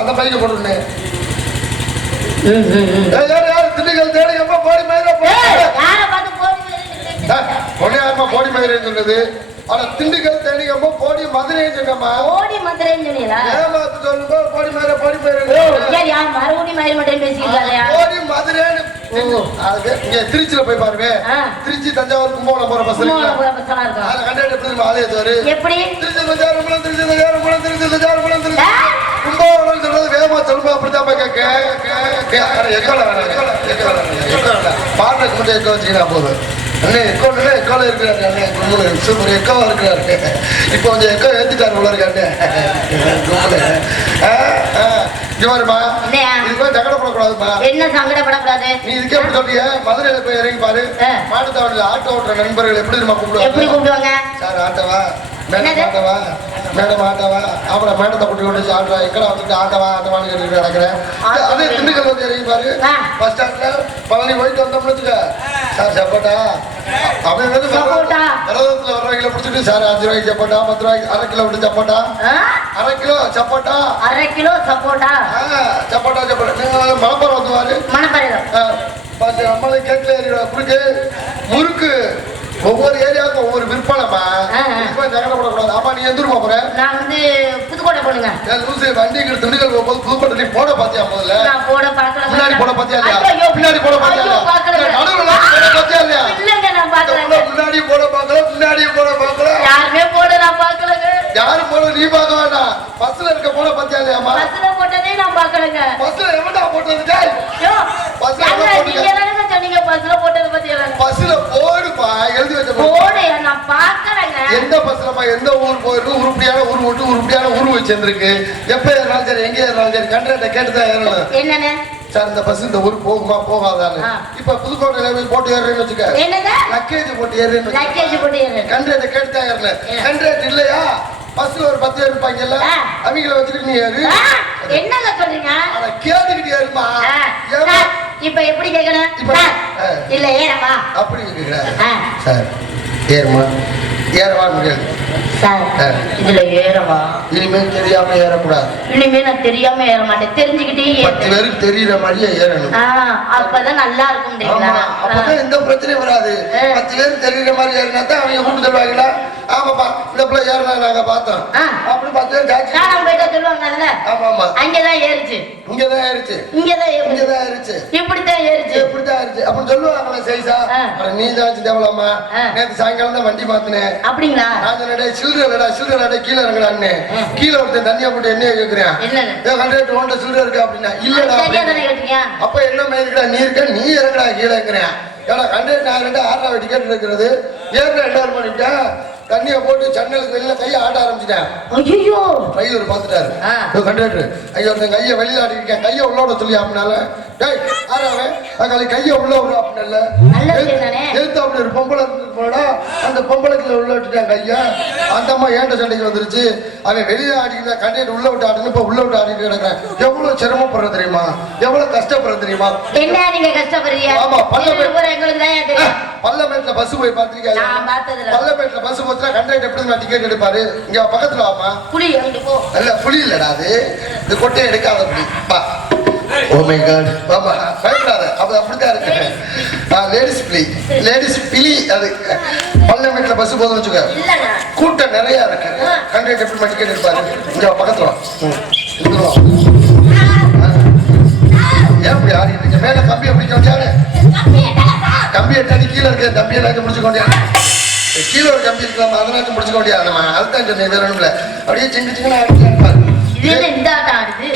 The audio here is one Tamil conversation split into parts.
அந்த பைக்க போட்டுருந்தே திண்டுக்கல் தேடிங்கப்பா போடி மயிரை பொன்னையாரமா போடி மயிரைன்னு சொன்னது. ஆனா திண்டுக்கல் தேடிங்கப்பா போடி மதுரைன்னு சொன்னமா. போடி மதுரைன்னு சொன்னீங்களா? ஏமாத்து சொல்லுங்க. போடி மயிரை போடி மயிரை மறுபடியும் மயிரை மட்டும் பேசிக்கிட்டாங்க. போடி மதுரைன்னு இங்க திருச்சியில போய் பாருங்க. திருச்சி தஞ்சாவூர் கும்பகோணம் போற பஸ் எப்படி திருச்சி தஞ்சாவூர் திருச்சி தஞ்சாவூர் திருச்சி தஞ்சாவூர் திருச்சி கும்பகோணம் சொல்றது வேகமா சொல்லுங்க. அப்படித்தான் பாடுறதுக்கு மட்டும் எக்க வச்சுக்கினா போதும். அண்ணே எக்கோன்னு எக்கோல இருக்கிறாரு. அண்ணே கும்பல் சூப்பர் எக்கோவா இருக்கிறாரு. இப்போ கொஞ்சம் எக்கோ ஏத்திட்டாரு உள்ள இருக்காரு. இதுமா இதுக்கு சங்கடப்படக்கூடாதுமா. என்ன சங்கடப்படக்கூடாது? நீ இதுக்கே எப்படி சொல்றிய? மதுரையில போய் இறங்கி பாரு. மாட்டுத்தாவணியில ஆட்டோ ஓட்டுற நண்பர்கள் எப்படி தெரியுமா கூப்பிடுவாங்க? சார் ஆட்டவா, மேடம் ஆட்டவா, மேடம் ஆட்டவா, அப்புறம் மேடத்தை குட்டி கொண்டு ஆட்டவா, எக்கடா வந்துட்டு ஆட்டவா ஆட்டவான்னு கேட்டு நடக்கிறேன். அதே திண்டுக்கல் வந்து இறங்கி பாரு. பஸ் ஸ்டாண்ட்ல பழனி போயிட்டு வந்தோம்னு வச்சுக்க. சார் சப்போட்டா அவன் வந்து விரதத்துல வர்றவங்களை பிடிச்சிட்டு சார் 5 ரூபாய்க்கு சப்போட்டா, 10 ரூபாய்க்கு அரை கிலோ விட்டு சப்போட்டா, அரை கிலோ சப்போட்டா, அரை கிலோ சப்போட்டா, சப்போட்டா சப்போட்டா. மணப்பாறை வந்துவாரு. மணப்பாறை நம்மளே கேட்கல குறுக்கு முறுக்கு. ஒவ்வொரு ஏரியாவுக்கும் ஒவ்வொரு விற்பனமா. சங்கடப்படக்கூடாது. ஆமா நீ எந்த ஊருக்கு போற? நான் வந்து புதுக்கோட்டை போடுங்க. வண்டிக்கு திண்டுக்கல் போகும்போது புதுக்கோட்டை நீ போட பாத்தியா? முதல்ல நான் போட பார்க்கல. முன்னாடி போட பாத்தியா இல்லையா? பின்னாடி போட பாத்தியா இல்லையா? நடுவுல போட பாத்தியா இல்லையா? இல்லங்க நான் பார்க்கல. முன்னாடி போட பார்க்கல, பின்னாடி போட பார்க்கல. யாருமே போட நான் பார்க்கலங்க. யாரு போட நீ பார்க்க வேண்டாம். பஸ்ல இருக்க போட பாத்தியா இல்லையாமா? பஸ்ல போட்டதே நான் பார்க்கலங்க. பஸ்ல எவன்டா போட்டது? டேய் பஸ்ல நீங்க தானங்க சொன்னீங்க பஸ்ல போட்டத பத்தி எல்லாம். பஸ்ல போடுப்பா எழுதி வச்ச போடு நான் பார்க்கலங்க. எந்த பஸ்லமா எந்த ஊர் போயிருக்கு? உருப்படியான ஊர் விட்டு உருப்படியான ஊர் வச்சிருக்கு. எப்ப ஏறினாலும் சரி எங்க ஏறினாலும் சரி கண்டக்டரை கேட்டுதான் ஏறணும். என்னன்னு சார் இந்த பஸ் இந்த ஊருக்கு போகுமா போகாதான்னு. இப்ப புதுக்கோட்டையில போய் போட்டு ஏறுறேன்னு வச்சுக்க. என்னங்க லக்கேஜ் போட்டு ஏறுறேன்னு. லக்கேஜ் போட்டு ஏறு. கண்டக்டரை கேட்டுதான் ஏறல. கண்டக்டர் இல்லையா? பஸ்ல ஒரு 10 பேர் இருப்பாங்கல்ல, அவங்கள வச்சுட்டு நீ ஏறு. என்னங்க சொல்றீங்க? அத கேட்டுக்கிட்டு ஏறுமா. இப்ப எப்படி கேட்கணும்? இல்ல ஏறமா அப்படி கேக்குறா. சார் ஏறுமா ஏறவா முடியாது சார். இதுல ஏறவா? இனிமேல் தெரியாம ஏறக்கூடாது. இனிமே நான் தெரியாம ஏற மாட்டேன். தெரிஞ்சுக்கிட்டே 10 பேருக்கு தெரியற மாதிரியே ஏறணும். அப்பதான் நல்லா இருக்கும். அப்பதான் எந்த பிரச்சனையும் வராது. 10 பேருக்கு தெரியுற மாதிரி ஏறினா தான் அவங்க கூப்பிட்டு சொல்லுவாங்களா? ஆமாப்பா இந்த பிள்ளை ஏறினா நாங்க பார்த்தோம் அப்படி 10 பேர் ஜாட்சி சொல்லுவாங்க. ஆமா ஆமா அங்கதான் ஏறிச்சு, இங்கதான் ஏறிச்சு, இங்கதான் ஏறிச்சு, இப்படித்தான் ஏறிச்சு, இப்படித்தான் ஏறிச்சு அப்படின்னு சொல்லுவாங்களே. செய்சா நீ ஜாட்சி தேவலாமா? நேற்று சாயங்காலம் தான் வண்டி மாத்தினேன். அப்படிங்களா? நான் சொன்னேன் சில்லறடா சில்லறடா கீழே இறங்கடான்னு. கீழே ஒருத்தன் தண்ணியா போட்டு என்ன கேட்கிறேன். கண்டக்டர் ஒன்றை சில்லற இருக்கா அப்படின்னா இல்லடா. அப்ப என்ன மேற்கடா நீ இருக்க நீ இறங்கடா கீழே இருக்கிறேன். ஏன்னா கண்டக்டர் நான் 6 டிக்கெட் இருக்கிறது ஏற்கனவே 2 பண்ணிட்டேன். தண்ணியை போட்டு ஜன்னலுக்கு வெளியில கையை ஆட்ட ஆரம்பிச்சிட்டேன். ஐயோ டிரைவர் பார்த்துட்டாரு. கண்டக்டர் ஐயோ ஒருத்தன் கையை வெளியில ஆடிருக்கேன் கையை உள்ளோட சொல்லி அப்படின்னால கையை உள்ள விடு அப்படின்னால எழுத்து அப்படி ஒரு பொம்பளை போனா அந்த பொம்பளைக்குள்ள உள்ள விட்டுட்டேன் கையா. அந்த அம்மா ஏண்ட சண்டைக்கு வந்துருச்சு. அவன் வெளியில ஆடிக்கிட்டா கண்டக்டர் உள்ள விட்டு ஆடுன்னு இப்ப உள்ள விட்டு ஆடிட்டு கிடக்கிறேன். எவ்வளவு சிரமப்படுற தெரியுமா? எவ்வளவு கஷ்டப்படுற தெரியுமா? என்ன நீங்க கஷ்டப்படுறீங்க? ஆமா பல்லமேட்ல பஸ் போய் பாத்திருக்கீங்க? பல்லமேட்ல பஸ் போச்சுன்னா கண்டக்டர் எப்படி டிக்கெட் எடுப்பாரு? இங்க பக்கத்துல வாமா. புலி இல்ல புலி இல்லடா அது. இந்த கொட்டையை எடுக்காத புலி. ஓ மை காட் பாபா பயப்படாத. அது அப்படித்தான் இருக்கு. லேடிஸ் பிலி லேடிஸ் பிலி. அது பல்லமேட்ல பஸ் போதும் வச்சுக்க கூட்டம் நிறைய இருக்கு. கண்டக்டர் எப்படி டிக்கெட் எடுப்பாரு? இங்க பக்கத்துல வா. ஏன் இப்படி ஆடிட்டு இருக்க? மேல கம்பியை பிடிக்க வந்தாரு. கம்பி எட்டாடி கீழே இருக்க கம்பியை நாச்சு முடிச்சுக்க முடியாது. கீழே ஒரு கம்பி இருக்கலாம் அதனாச்சும் முடிச்சுக்க முடியாது. நம்ம அதுதான் சொன்னேன் வேற ஒண்ணுல. அப்படியே சின்ன சின்ன இருப்பாரு.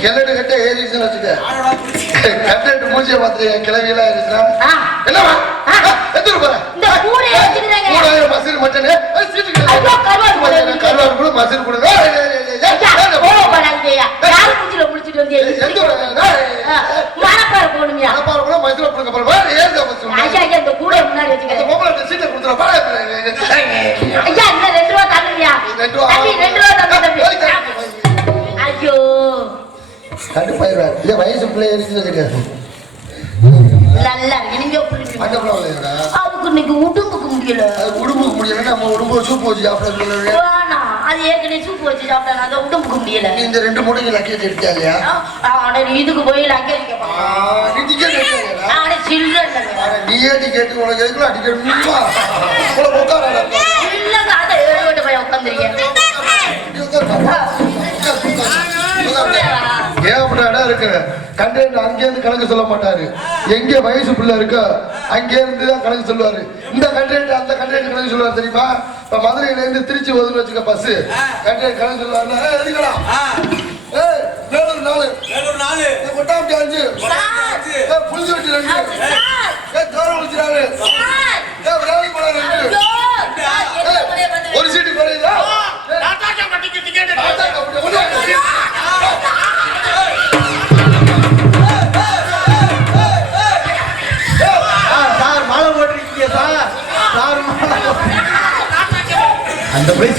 கிளடு கட்ட ஏறிச்சுன்னு வச்சுக்க. கண்டக்டர் மூச்சியை பார்த்து கிளவியெல்லாம் ஏறிச்சுன்னா என்னவா எதிர்ப்பு போற மசூர் மட்டனு கருவாடு கூட மசூர் கொடுங்க. கடுப்பாயிருவாரு. இல்ல வயசு பிள்ளை தெரியாது. அதுக்கு இன்னைக்கு உடம்புக்கு முடியல. உடம்புக்கு முடியல நம்ம உடம்பு சூப்பு வச்சு அது ஏற்கனவே சூப்பு வச்சு சாப்பிட்டேன் அதை உடம்புக்கு முடியல. இந்த 2 மூட்டைக்கு லக்கேஜ் எடுத்தா இல்லையா? இதுக்கு போய் லக்கேஜ் கேட்பாங்க. நீயே டிக்கெட் உனக்கு எதுக்குள்ள டிக்கெட் இல்லங்க அதை ஏழுவட்ட போய் உட்காந்துருக்கேன். ஏகப்பட்ட இடம் இருக்கு. கண்டெய்னர் அங்கேருந்து கணக்கு சொல்ல மாட்டாரு. எங்க வயசு பிள்ளை இருக்கோ அங்கே இருந்து தான் கணக்கு சொல்லுவாரு. இந்த கண்டெய்னர் அந்த கண்டெய்னர் கணக்கு சொல்லுவாரு தெரியுமா? இப்ப மதுரையில இருந்து திருச்சி வருதுன்னு வச்சுக்க பஸ் கண்டெய்னர் கணக்கு சொல்லுவாரு. எடுக்கலாம் வேலூர் 4 கொட்டாம்பட்டி 5 புளிஞ்சு வெட்டி 2 தோரம் முடிச்சிடாரு ஒரு சீட்டு குறையுதா? அந்த போய்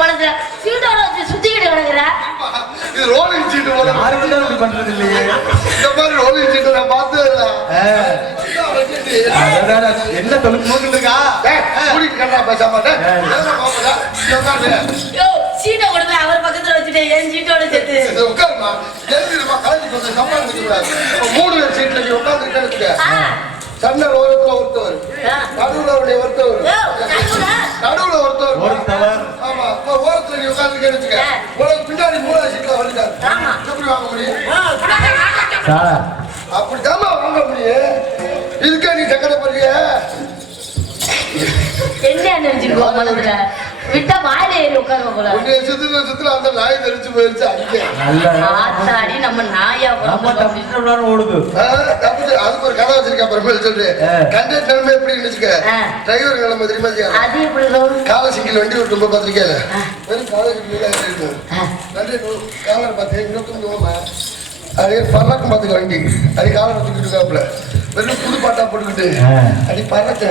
மனசுல சீட்டோட வச்சு சுத்திக்கிட்டு கிடக்குற. இது ரோலிங் சீட்டு போல யாருக்கும் பண்றது இல்லையே. இந்த மாதிரி ரோலிங் சீட்டு நான் பார்த்தது இல்ல. என்ன தொழில் நோக்கிட்டு இருக்கா? கூட்டிட்டு கண்டா பேச மாட்டேன். சீட்டை கொடுத்து அவர் பக்கத்துல வச்சுட்டு என் சீட்டோட சேர்த்து உட்காருமா எழுதிருமா கலந்து கொஞ்சம் சம்பாதிக்க கூடாது. 3 பேர் சீட்ல நீ உட்காந்துருக்க சன்னல் ஓரத்துல ஒருத்தவர் நடுவுல ஒருத்தவர் நடுவுல ஒருத்தவர். ஆமா ஓரத்துல நீ உட்காந்துருக்கேன்னு வச்சுக்க. உனக்கு பின்னாடி 3 சீட்ல வந்துட்டாரு. எப்படி வாங்க முடியும்? அப்படித்தாமா வாங்க முடியும். இதுக்கே நீ சக்கரை போறிய என்ன நினைச்சிருக்கோம் மனதுல விட்டா வாயில ஏறி உட்கார போல. சுத்துல அந்த நாய் தெரிச்சு போயிருச்சு. ஆத்தாடி நம்ம நாயா ஓடுது. அதுக்கு ஒரு கதை வச்சிருக்கேன். அப்புறம் சொல்றேன். கண்டக்டர் நிலைமை எப்படி இருந்துச்சுக்க? டிரைவர் நிலைமை தெரியுமா? அது எப்படி கால சிங்கிள் வண்டி விட்டு ரொம்ப பார்த்திருக்கேன். வெறும் கால சிங்கிள் இருக்கும். காலர் பார்த்தேன் இன்னொருத்தவங்க அதே பறக்கும் பார்த்துக்க வண்டி அது காலம் வச்சுக்கிட்டு இருக்காப்புல வெறும் புது பாட்டா போட்டுக்கிட்டு அடி பறக்க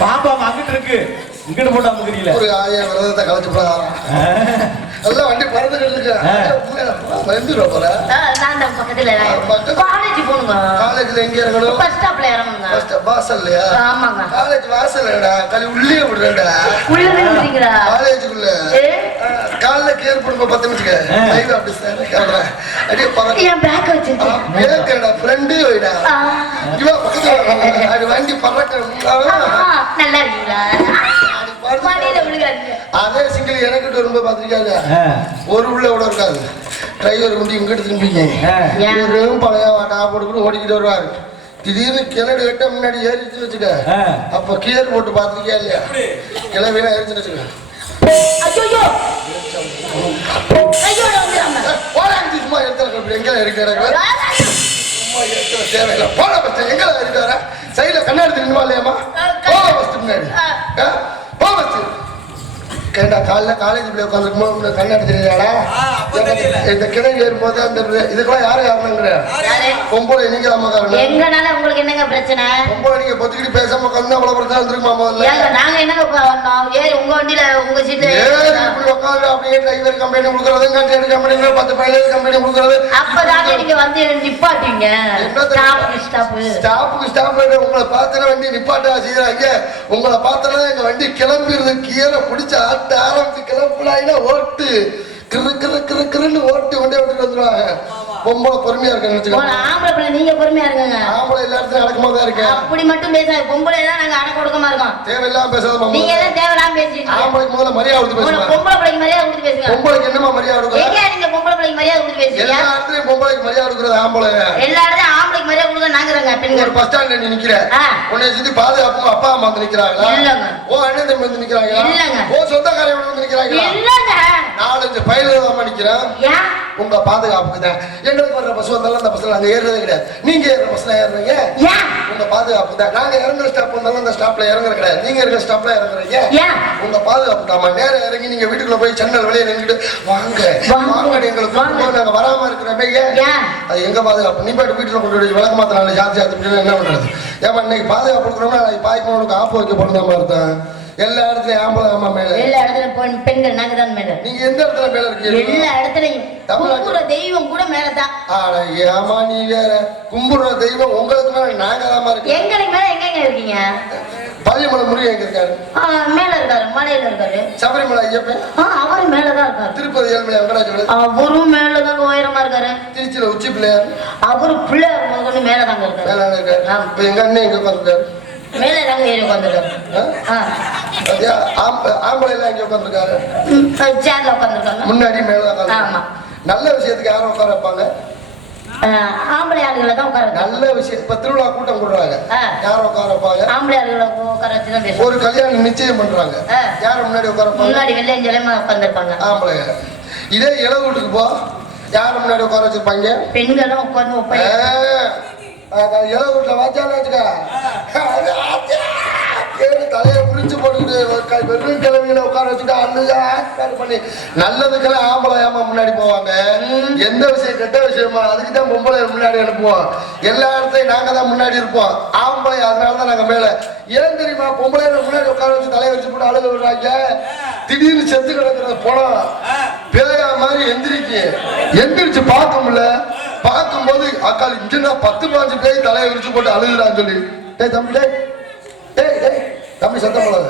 பாப்பா அங்கிட்டு இருக்கு இங்கிட்டு போட்டு அமுக்கிறீங்கள ஒரு 1000 விரதத்தை கலைச்சு போறான். எல்லாம் வண்டி பறந்துக்கிட்டு இருக்கு. பயந்துடும் போல. காலேஜ் போனுங்க. காலேஜ்ல எங்க இறங்கணும்? பஸ் ஸ்டாப்ல இறங்கணுங்க. வாசல்லையா? ஆமாங்க. காலேஜ் வாசல்டா கழி உள்ளே விடுறேன்டா. உள்ள விடுறீங்களா? காலேஜுக்குள்ள காலைல கேர் பண்ணுங்க 10 நிமிஷம் லைவ் அப்படி சார் அடியே பறக்க என் பேக் வச்சிருக்கேன். பேக்கடா ஃப்ரெண்ட் வைடா. இவா பக்கத்துல அது வண்டி பறக்க நல்லா இருக்கீங்களா? அதே சிங்கிள் எனக்கு ரொம்ப பாத்திருக்காங்க. ஒரு உள்ள கூட இருக்காது. டிரைவர் வந்து இங்கிட்டு திரும்பிங்க பழைய வாட்டா போட்டுக்கிட்டு ஓடிக்கிட்டு வருவாரு. திடீர்னு கிணறு கட்ட முன்னாடி ஏறிச்சு வச்சுக்க. அப்ப கியர் போட்டு பாத்திருக்கியா இல்லையா? கிளவினா ஏறிச்சுன்னு வச்சுக்க. சும்மா எடுத்துல எங்க இருக்கிறாங்க தேவையில்லை. போன பஸ்ட் எங்க இருக்கார சைட்ல கண்ணாடி தெரியுமா இல்லையாமா? போன பஸ்ட் முன்னாடி போ பஸ்ட் கேட்டா காலைல காலேஜ் போய் உட்காந்துருக்கும் கண்ணாடி தெரியாடா? இந்த கிணறு ஏறும்போது அந்த இதுக்கெல்லாம் யாரும் யாருங்கிற பொம்பளை நீங்க அம்மாக்காரங்க எங்கனால உங்களுக்கு என்னங்க பிரச்சனை? பொம்பளை நீங்க பொத்துக்கிட்டு பேசாம உட்காந்து அவ்வளவு பிரச்சனை வந்துருக்குமா? முதல்ல நாங்க என்னங்க பண்ணோம்? ஏறி உங்க வண்டியில உங்க சீட்ல இப்படி உட்காந்து அப்படியே டிரைவர் கம்பெனி கொடுக்கறது கண்டக்டர் கம்பெனி 10 பைலட் கம்பெனி கொடுக்கறது. அப்பதாங்க நீங்க வந்து நிப்பாட்டீங்க. ஸ்டாப்புக்கு ஸ்டாப் உங்களை பார்த்தா வண்டி நிப்பாட்டா செய்யறாங்க. உங்களை பார்த்தா எங்க வண்டி கிளம்பிடுது. கீரை பிடிச்ச ஆட்ட ஆரம்பிச்சு கிளம்புனாங்கன்னா ஓட்டு கிரு கிரு கிரு கிருன்னு ஓட்டி கொண்டே விட்டுட்டு வந்துருவாங்க. பொம்பளை பொறுமையா இருக்கு. ஆம்பளை பிள்ளை நீங்க பொறுமையா இருங்க. ஆம்பளை எல்லா இடத்துலயும் அடக்கமா தான் இருக்கேன். அப்படி மட்டும் பேசாது. பொம்பளை தான் நாங்க அடக்க ஒடுக்கமா இருக்கோம். தேவையில்லாம பேசாத. நீங்க எல்லாம் தேவையில்லாம பேசிட்டு. ஆம்பளைக்கு முதல்ல மரியாதை கொடுத்து பேசுங்க. பொம்பளை பிள்ளைக்கு மரியாதை கொடுத்து பேசுங்க. பொம்பளைக்கு என்னமா மரியாதை கொடுக்குற? எங்க நீங்க பொம்பளை பிள்ளைக்கு மரியாதை கொடுத்து பேசுங்க. எல்லா இடத்துலயும் பொம்பளைக்கு மரியாதை கொடுக்குறது ஆம்பளை. எல்லா இடத்துலயும் ஆம்பளைக்கு மரியாதை கொடுக்க நாங்கறங்க பெண்கள். ஒரு பஸ் ஸ்டாண்ட்ல நீ நிக்கிற. உன்னை சுத்தி பாதுகாப்பு அப்பா அம்மா வந்து நிக்கிறாங்களா? இல்லங்க. ஓ அண்ணன் தம்பி வந்து நிக்கிறாங்களா? இல்லங்க. ஓ சொந்தக்காரங்க வந்து நிக்கிறாங்களா? இல்லங்க. 4-5 பைலட் தான் நிக்கிறேன். ஏன்? உங்க பாதுகாப்புக்கு தான். எங்களுக்கு வர்ற பஸ் வந்தாலும் அந்த பஸ்ல நாங்க ஏறுறதே கிடையாது. நீங்க ஏறுற பஸ்ல ஏறுறீங்க. ஏன்? உங்க பாதுகாப்பு தான். நாங்க இறங்குற ஸ்டாப் வந்தாலும் அந்த ஸ்டாப்ல இறங்குறது கிடையாது. நீங்க இருக்கிற ஸ்டாப்ல இறங்குறீங்க. ஏன்? உங்க பாதுகாப்பு தாமா. நேரம் இறங்கி நீங்க வீட்டுக்குள்ள போய் ஜன்னல் வெளியே நின்னுட்டு வாங்க வாங்க எங்களுக்கு நாங்க வராம இருக்கிறோமே. ஏன்? அது எங்க பாதுகாப்பு? நீ போயிட்டு வீட்டுல கொண்டு போய் விளக்க மாத்தினால ஜாதி ஜாதி என்ன பண்றது? ஏமா இன்னைக்கு பாதுகாப்பு கொடுக்குறோம்னா நாளைக்கு பாய்க்கு ஆப்பு வைக்க போறதா மாதிரி தான். எல்லா இடத்துலயும் ஆம்பளை அம்மா மேல. எல்லா இடத்துலயும் பெண்கள் நாங்க தான் மேல. நீங்க எந்த இடத்துல மேல இருக்கீங்க? எல்லா இடத்துலயும். கும்புற தெய்வம் கூட மேலதான். ஆனா ஏமா நீ வேற கும்புற தெய்வம் உங்களுக்கு மேல நாங்க தான் இருக்கோம். எங்களுக்கு மேல எங்க இருக்கீங்க? பள்ளிமலை முருகன் எங்க இருக்காரு? மேல இருக்காரு, மலையில இருக்காரு. சபரிமலை ஐயப்பன் அவரும் மேலதான் இருக்காரு. திருப்பதி ஏழுமலை வெங்கடாச்சலம் அவரும் மேலதாங்க உயரமா இருக்காரு. திருச்சியில உச்சி பிள்ளையார் அவரு பிள்ளையார் முதல்ல மேலதாங்க இருக்காரு. மேல இருக்காரு. இப்ப எங்க அண்ணன் எங்க உட்காந்துருக்காரு? மேல தாங்க ஏறி உட்காந்துருக்காரு. ஆம்பளை எல்லாம் எங்க உட்காந்துருக்காரு? சேர்ல உட்காந்துருக்காங்க. முன்னாடி மேலதான். ஆமா. நல்ல விஷயத்துக்கு யாரும் உட்கார வைப்பாங்க? ஆம்பளை ஆளுகளை தான் உட்கார. நல்ல விஷயம். இப்ப திருவிழா கூட்டம் கூடுறாங்க, யாரும் உட்கார வைப்பாங்க? ஆம்பளை ஆளுகளை உட்கார வச்சுதான் பேசுவாங்க. ஒரு கல்யாணம் நிச்சயம் பண்றாங்க, யாரும் முன்னாடி உட்கார வைப்பாங்க? முன்னாடி வெள்ளையஞ்சலமா உட்காந்துருப்பாங்க ஆம்பளை. இதே இளவு வீட்டுக்கு போ, யாரும் முன்னாடி உட்கார வச்சிருப்பாங்க? பெண்களும் உட்காந்து இளவு வீட்டுல வாச்சாலும் வச்சுக்க தலையை புரிச்சு போட்டுக்கிட்டு வெறும் கிழமையில உட்கார வச்சுட்டு அண்ணுயா பண்ணி நல்லதுக்கெல்லாம் ஆம்பளை ஏமா முன்னாடி போவாங்க. எந்த விஷயம் கெட்ட விஷயமா அதுக்குதான் பொம்பளை முன்னாடி அனுப்புவோம். எல்லா இடத்தையும் நாங்க தான் முன்னாடி இருப்போம், ஆம்பளை. அதனாலதான் நாங்க மேல. ஏன் தெரியுமா? பொம்பளை முன்னாடி உட்கார வச்சு தலையை வச்சு போட்டு அழுக விடுறாங்க. திடீர்னு செத்து கிடக்குறது போனோம் பேயா மாதிரி எந்திரிச்சு பார்க்கும்ல. பார்க்கும்போது அக்கால் இங்க 10-15 பேர் தலையை விரிச்சு போட்டு அழுகுறான்னு சொல்லி, தம்பி தம்பி சத்தம் போடாத.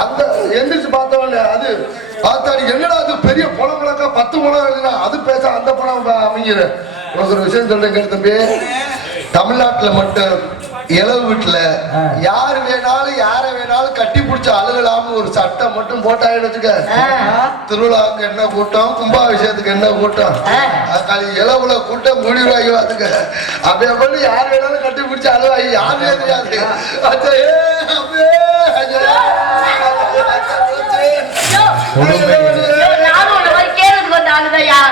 அந்த எந்திரிச்சு பார்த்தவன அது பார்த்தாடி என்னடா அது பெரிய பணம் கணக்கா 10 பணம் எழுதினா அது பேச அந்த பணம் அமைங்கிற. உனக்கு ஒரு விஷயம் சொல்றேன் கேட்டு தம்பி. தமிழ்நாட்டுல மட்டும் இளவு வீட்டுல யாரு வேணாலும் யாரை வேணாலும் கட்டி பிடிச்ச அழுகலாம்னு ஒரு சட்டம் மட்டும் போட்டாங்கன்னு வச்சுக்க. திருவிழாவுக்கு என்ன கூட்டம், கும்பாபிஷேகத்துக்கு என்ன கூட்டம், இளவுல கூட்டம் முடிவாகி வாத்துக்க. அப்படியே பண்ணி யார் வேணாலும் கட்டி பிடிச்ச அழுவாகி யாருமே தெரியாது.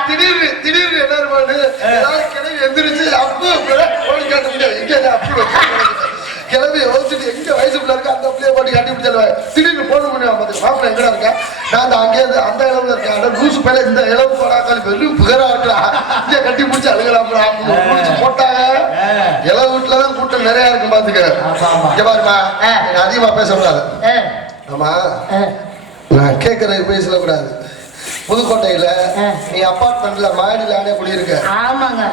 திடீர்னு திடீர்னு என்ன இருப்பாரு கிளம்பி எந்திரிச்சு அப்பு கிளம்பி யோசிச்சுட்டு எங்க வயசு பிள்ளை இருக்கு அந்த பிள்ளைய போட்டு கட்டி பிடிச்சிருவேன். திடீர்னு போன் பண்ணுவேன், மாப்பிள்ள எங்கடா இருக்கேன், நான் அங்கேயிருந்து அந்த இளவுல இருக்கேன். லூசு பேர இந்த இளவு போடாக்கால் வெறும் புகரா இருக்கா, இங்க கட்டி பிடிச்சி அழுகலாம்ல போட்டாங்க. இளவு வீட்டுலதான் கூட்டம் நிறைய இருக்கும் பாத்துக்க. இங்க பாருமா, அதிகமா பேசக்கூடாது. ஆமா, நான் கேட்கறது பேசல கூடாது. புதுக்கோட்டையில நீ அபார்ட்மெண்ட்ல மாடியில குடியிருக்க. ஆமாங்க.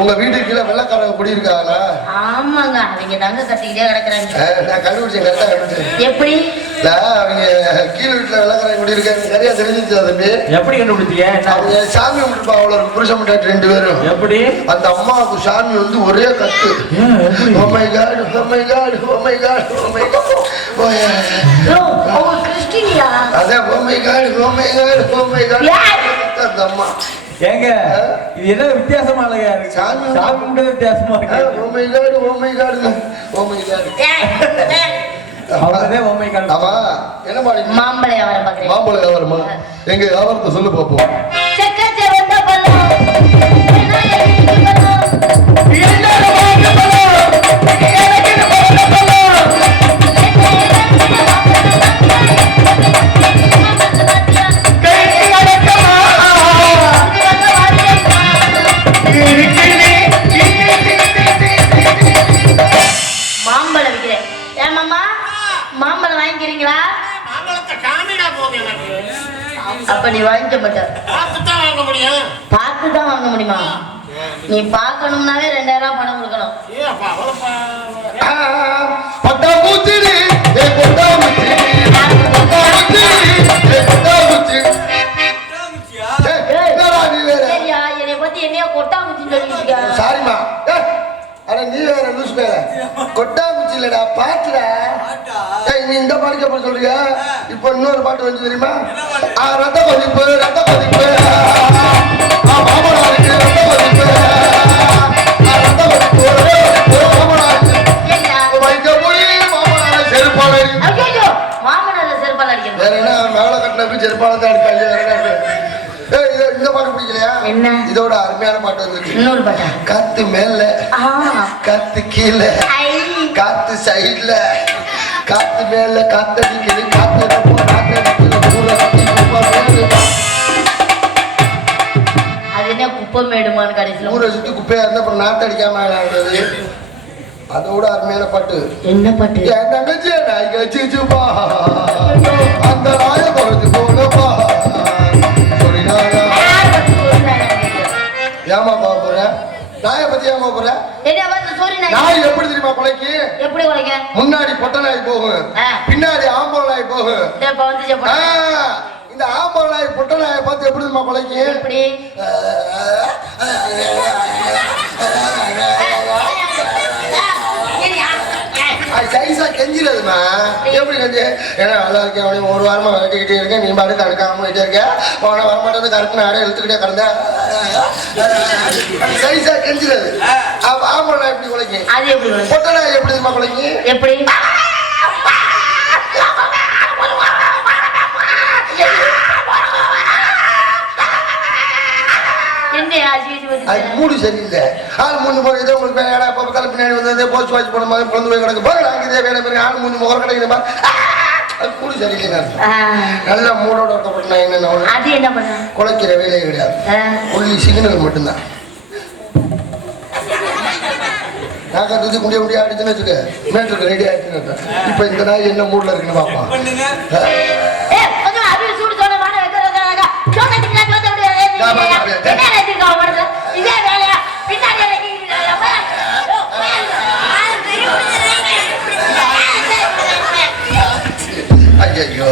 உங்க வீட்டுக்கு கீழே வெள்ளக்காரங்க குடியிருக்காங்களா? ஆமாங்க, அவங்க தாங்க கட்டிக்கிட்டே கிடக்குறாங்க. நான் கண்டுபிடிச்சேன், கரெக்டா கண்டுபிடிச்சேன். எப்படி? அவங்க கீழே வீட்டுல வெள்ளக்காரங்க குடியிருக்காங்க சரியா தெரிஞ்சிச்சு. தம்பி எப்படி கண்டுபிடிச்சீங்க? அவங்க சாமி கும்பிட்டுப்பா, அவ்வளவு புருஷன் முன்னாடி 2 பேரும். எப்படி? அந்த அம்மாவுக்கு சாமி வந்து ஒரே கட்டு. Oh my God, oh my God, oh my God, oh my God. அதான் oh my God, oh my God, oh my God. அந்த அம்மா ஏங்க இது என்ன வித்தியாசமா இல்லையா? சாமி சாமி வித்தியாசமா இருக்கு. oh my God, oh my God, oh my God. அவரே oh my God. ஆமா, என்ன மாதிரி மாம்பழ வியாபாரம் பாக்குறீங்க? மாம்பழ வியாபாரமா? எங்க வியாபாரத்தை சொல்லு பாப்போம். செக்கச்சே வந்த பழம் மாம்பழம் விக்கிறேன். ஏமாமா மாம்பழம் வாங்கிக்கிறீங்களா? அப்ப நீ வாங்கிக்க மாட்ட, பார்த்து தான் வாங்க முடியுமா? நீ பார்க்கணும்னாவே 2000 பணம் கொடுக்கணும். என்னை பத்தி என்னைய கொட்டாங்குச்சின்னு சொல்லிட்டு. சாரிமா, அட நீ வேற லூஸ் பேர. கொட்டாங்குச்சி இல்லடா, பாட்டுடா. நீ இந்த பாட்டுக்கு அப்புறம் சொல்றியா? இப்போ இன்னொரு பாட்டு வந்து தெரியுமா? ரத்த கொதிப்பு, ரத்த கொதிப்பு, மாமனா இருக்கு ரத்த கொதிப்பு, ரத்த கொதிப்பு, மாமனா இருக்கு. வைக்க போய் மாமனால செருப்பால ஐயோ, மாமனால செருப்பால அடிக்கிறது. வேற என்ன மேல கட்டினப்ப செருப்பால தான் அடிக்காங்க. வேற என்ன? இந்த பாட்டு பிடிக்கலையா? என்ன இதோட அருமையான பாட்டு வந்துருக்கு. இன்னொரு பாட்டா? காத்து மேல, காத்து கீழே, காத்து சைட்ல, காத்து மேல காத்தடிக்குது, காத்து அது என்ன குப்பை மேடுமான்னு கடைசியில் ஊரை சுத்தி குப்பையா இருந்தா அப்புறம் நாத்தடிக்காம ஆடுறது. அதோட அருமையான பாட்டு. என்ன பாட்டு? என் தங்கச்சி நாய் கழிச்சுப்பா, அந்த நாய குறைச்சு போனப்பா. ஏமா போற நாயை பத்தி ஏமா போற? நாய் எப்படி தெரியுமா கொலைக்கு? எப்படி கொலைக்க? முன்னாடி பொட்டை நாய் போகும், பின்னாடி ஆம்பளை நாய் போகும். இந்த ஆம்பளை நாய் பொட்டை நாயை பார்த்து எப்படி நம்ம குலைக்கும்? சைஸா கெஞ்சிடுதுமா. எப்படி கெஞ்சு? ஏன்னா நல்லா இருக்கேன், அவனையும் ஒரு வாரமா விளக்கிக்கிட்டே இருக்கேன், நீ பாட்டு கடுக்காம போயிட்டே இருக்க, போன வரமாட்டது கருப்பு நாடே இழுத்துக்கிட்டே கிடந்த சைஸா கெஞ்சிடுது. ஆம்பளை நாய் எப்படி குலைக்கும்? பொட்டை நாய் எப்படி தெரியுமா குலைக்கும்? எப்படி? மூடு சரியில்லை. ஆள் மூணு போய் உங்களுக்கு வேலை பார்த்தாலும் பின்னாடி வந்து போஸ்ட் வாட்ச் போன மாதிரி குழந்தை போய் கிடக்கு பாரு. இதே வேலை பண்ணி ஆள் மூணு முகம் கிடைக்கிற மாதிரி அது மூடு சரியில்லை. நல்லா மூடோட இருக்கப்பட்ட என்ன குலைக்கிற வேலையே கிடையாது, ஒன்லி சிக்னல் மட்டும்தான். நான் கட்டுறது முடிய முடிய ஆடிச்சுன்னு வச்சுக்க மேட்டுக்கு ரெடி ஆயிடுச்சுன்னு. இப்ப இந்த நாய் என்ன மூட்ல இருக்குன்னு பாப்பான். ஐயோ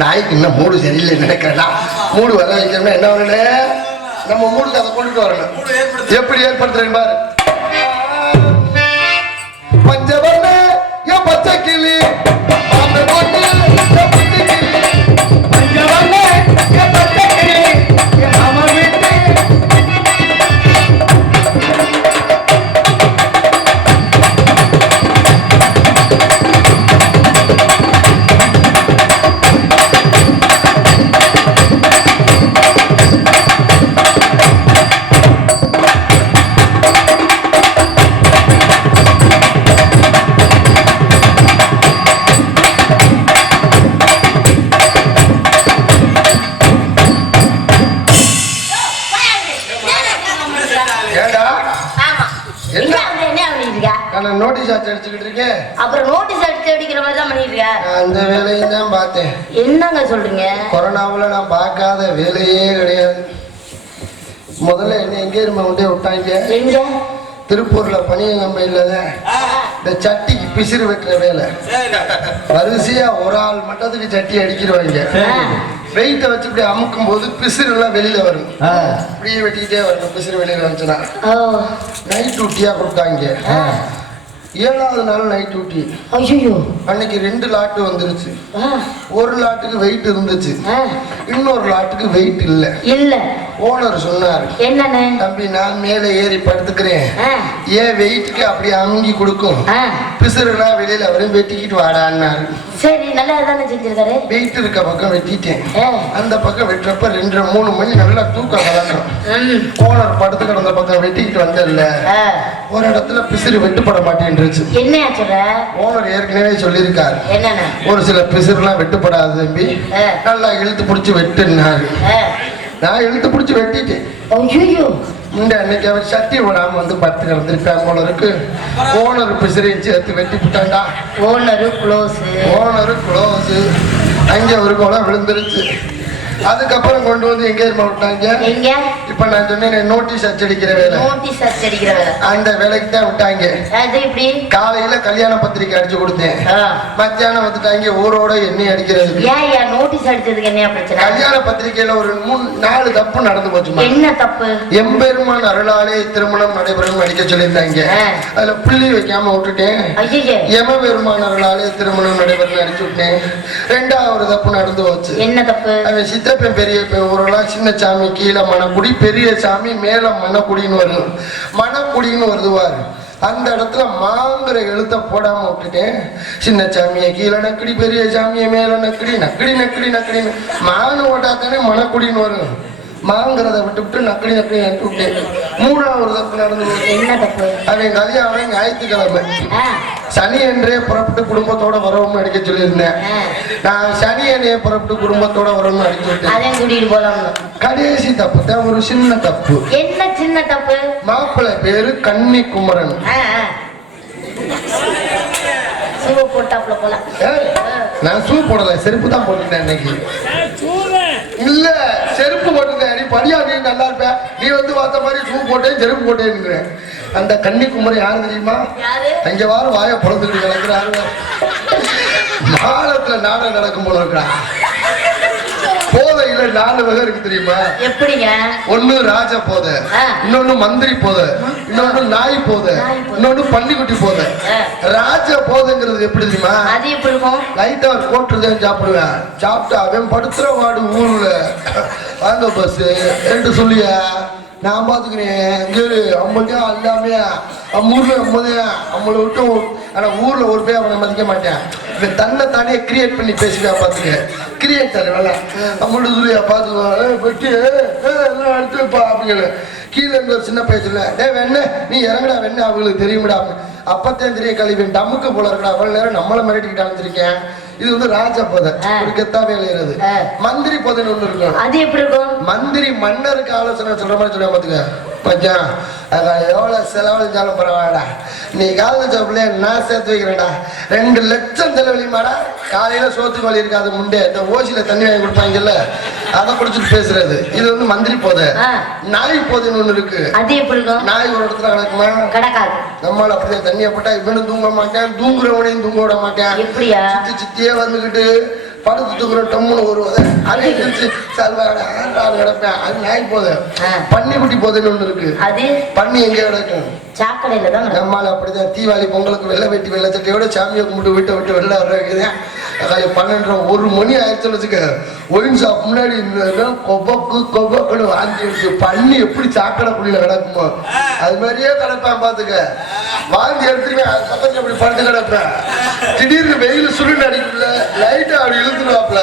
நாய்க்கு இன்னும் மூடு சரியில்லை நினைக்கிறேன்னா மூடு வர வைக்கணும்னா என்ன வரணும்? நம்ம மூடுக்கு அதை கொண்டுட்டு வரணும். எப்படி ஏற்படுத்துறேன் பாரு. பஞ்சவர்ண என் பச்சை கிளி நோட்டீஸ் அடிச்சுக்கிட்டு இருக்கேன். அப்புறம் நோட்டீஸ் அடிச்சு அடிக்கிற மாதிரி தான் பண்ணிட்டு இருக்கேன். அந்த வேலையும் தான் பார்த்தேன். என்னங்க சொல்றீங்க? கொரோனாவுல நான் பார்க்காத வேலையே கிடையாது. முதல்ல என்ன எங்கே கொண்டே விட்டாங்க? எங்க? திருப்பூர்ல பணிய கம்பெனில இந்த சட்டிக்கு பிசிறு வெட்டுற வேலை. வரிசையா ஒரு ஆள் மட்டத்துக்கு சட்டி அடிக்கிறவாங்க. வெயிட்ட வச்சு இப்படி அமுக்கும் போது பிசிறு எல்லாம் வெளியில வரும். இப்படியே வெட்டிக்கிட்டே வரும். பிசிறு வெளியில வந்துச்சுன்னா நைட் டியூட்டியா கொடுத்தாங்க. 7வது நாள் நைட் டியூட்டி. ஐயோ அன்னைக்கு 2 லாட்டு வந்துருச்சு. ஒரு லாட்டுக்கு வெயிட் இருந்துச்சு, இன்னொரு லாட்டுக்கு வெயிட் இல்ல. ஓனர் சொன்னாரு, என்னன்னு தம்பி நான் மேல ஏறி படுத்துக்கிறேன், ஏன் வெயிட்டுக்கு அப்படி அமுங்கி கொடுக்கும், பிசுறுலாம் வெளியில வரும், வெட்டிக்கிட்டு வாடான்னாரு. சரி நல்லா தானே செஞ்சிருக்காரு. வெயிட் இருக்க பக்கம் வெட்டிட்டேன். அந்த பக்கம் வெட்டுறப்ப 2-3 மணி நல்லா தூக்கம் கலக்கணும். ஓனர் படுத்து கிடந்த பக்கம் வெட்டிக்கிட்டு வந்தல ஒரு இடத்துல பிசிறு வெட்டுப்பட மாட்டேன். என்ன ஓனர் ஏற்கனவே சொல்லியிருக்காரு, ஒரு சில பிசிறுலாம் வெட்டுப்படாது தம்பி, நல்லா இழுத்து பிடிச்சி வெட்டுனாரு. நான் இழுத்து பிடிச்சி வெட்டிட்டேன். அன்னைக்கு அவர் சட்டி விடாம வந்து பத்து கிடந்திருப்பாங்க போல இருக்கு. ஓனர் பிசிறையும் சேர்த்து வெட்டி விட்டாண்டா. ஓனரு க்ளோஸ் அங்கே ஒரு கோலம் விழுந்துருச்சு. அதுக்கப்புறம் கொண்டு வந்து எங்க விட்டாங்க? இப்ப நான் சொன்னேன் நோட்டீஸ் அச்சடிக்கிற வேலை. அந்த வேலைக்கு தான் விட்டாங்க. காலையில கல்யாண பத்திரிக்கை அடிச்சு கொடுத்தேன், மத்தியானம் வந்துட்டாங்க ஊரோட எண்ணெய் அடிக்கிறது. கல்யாண பத்திரிக்கையில ஒரு 3-4 தப்பு நடந்து போச்சு. என்ன தப்பு? எம்பெருமான் அருளாலே திருமணம் நடைபெறும் அடிக்க சொல்லியிருந்தாங்க. அதுல புள்ளி வைக்காம விட்டுட்டேன். எம பெருமான் அருளாலே திருமணம் நடைபெறும் அடிச்சு விட்டேன். 2வது தப்பு நடந்து போச்சு. என்ன தப்பு? அவன் சித்தப்பன் பெரிய ஊரெல்லாம் சின்ன சாமி கீழே மணக்குடி, பெரிய சாமி மேல மணக்குடின்னு வரும். மணக்குடின்னு வருதுவாரு. அந்த இடத்துல மாங்கிற எழுத்த போடாம விட்டுட்டேன். சின்ன சாமியை கீழே நக்கடி, பெரிய சாமியை மேல நக்கடி, நக்கடி நக்கடி நக்கடின்னு மானு ஓட்டா தானே மணக்குடின்னு வரும். மாங்கிறத விட்டு நக்கடி நக்கடி நட்டு விட்டேன். 3வது தப்பு நடந்து என்ன தப்பு? அவன் கல்யாணம் ஞாயிற்றுக்கிழமை, சனி என்றே புறப்பட்டு குடும்பத்தோட வரவும்னு அடிக்க சொல்லியிருந்தேன். நான் சனி அன்னையே புறப்பட்டு குடும்பத்தோட வரவும்னு அடிச்சு விட்டேன். கடைசி தப்பு தான் ஒரு சின்ன தப்பு. என்ன சின்ன தப்பு? மாப்பிள்ளை பேரு கன்னி குமரன். நான் ஷூ போடல, செருப்பு தான் போட்டுட்டேன் இன்னைக்கு. இல்ல செருப்பு போட்டுட்டேன். நீ படியாடி நல்லா இருப்ப, நீ வந்து பார்த்த மாதிரி ஷூ போட்டேன் செருப்பு போட்டேன்னு. அந்த கன்னிக்குமரி யாரு தெரியுமா? அங்க வாரம் வாய பொழுதுட்டு கிடக்குறாரு. நாடகம் நடக்கும் போல இருக்கா. போதையில 4 வகை இருக்கு தெரியுமா? எப்படிங்க? ஒண்ணு ராஜ போதை, இன்னொன்னு மந்திரி போதை, இன்னொன்னு நாய் போதை, இன்னொன்னு பன்னிக்குட்டி போதை. ராஜ போதைங்கிறது எப்படி தெரியுமா? அது எப்படி இருக்கும்? லைட்டா ஒரு கோட்டுதான் சாப்பிடுவேன். சாப்பிட்டு அவன் படுத்துற வாடு ஊர்ல வாங்க பஸ் என்று சொல்லியா நான் பாத்துக்கிறேன். அம்மளுக்கே எல்லாமே ஊர்ல அம்மளை விட்டு. ஆனா ஊர்ல ஒரு பேர் அவனை மதிக்க மாட்டேன். இவன் தன்னை தானே கிரியேட் பண்ணி பேசுவா பாத்துக்க. கிரியேட் தருவேன் அம்மளு சொல்லியா பாத்துக்குவான் வெட்டி எல்லாம் எடுத்துப்பா அப்படிங்கிற கீழே இருந்து ஒரு சின்ன பேசுல வெண்ண நீ இறங்குடா வெண்ண அவங்களுக்கு தெரியும்டா. அப்பத்தான் தெரிய கழிவு டமுக்கு போல இருக்கா. அவ்வளவு நேரம் நம்மளை மிரட்டிக்கிட்டு அழைச்சிருக்கேன். இது வந்து ராஜ போதை, ஒரு கெத்தா வேலையிறது. மந்திரி போதைன்னு ஒண்ணு இருக்கும். அது எப்படி இருக்கும்? மந்திரி மன்னருக்கு ஆலோசனை சொல்ற மாதிரி சொல்ல பாத்துக்க. பச்சான் எவ்வளவு செலவழிச்சாலும் பரவாயில்லடா, நீ காலேஜ் ஜாப்ல நான் சேர்த்து வைக்கிறேன்டா. 2 லட்சம் செலவழிமாடா. காலையில சோத்துக்கு வழி இருக்காது முண்டே இந்த ஓசியில தண்ணி வாங்கி கொடுப்பாங்கல்ல அதை குடிச்சிட்டு பேசுறது. இது வந்து மந்திரி போதை. நாய் போதைன்னு ஒண்ணு இருக்கு. அது எப்படி இருக்கும்? நாய் ஒரு இடத்துல கிடக்குமா? கிடக்காது. நம்மளால அப்படியே தண்ணியை போட்டா இவனும் தூங்க மாட்டேன், தூங்குறவனையும் தூங்க விட மாட்டேன். எப்படியா? சுத்தி சுத்தியே வந்துகிட்டு படுத்து தூக்குற டம்முன்னு வருவது கிடப்பேன். அது நாய் போதை. பன்னிக்குட்டி போதைன்னு ஒண்ணு இருக்கு. அது பன்னி எங்க கிடக்கும்? சாக்கடையில தான். நம்மளால அப்படிதான் தீபாவளி பொங்கலுக்கு வெள்ளை வெட்டி வெள்ளை சட்டையோட சாமியை கும்பிட்டு விட்டு விட்டு வெளில வர்றதுக்குதான் 12 1 மணி ஆயிடுச்சுன்னு வச்சுக்க. ஒயின் ஷாப் முன்னாடி கொபக்குன்னு வாங்கி வச்சு பண்ணி எப்படி சாக்கடை புள்ளியில கிடக்குமோ அது மாதிரியே கிடப்பேன் பாத்துக்க. வாங்கி எடுத்துருவேன். அது பக்கத்துல அப்படி படுத்து கிடப்பேன். திடீர்னு வெயில் சுருண்டு அடிக்கல லைட்டா அப்படி இழுத்துருவாப்ல.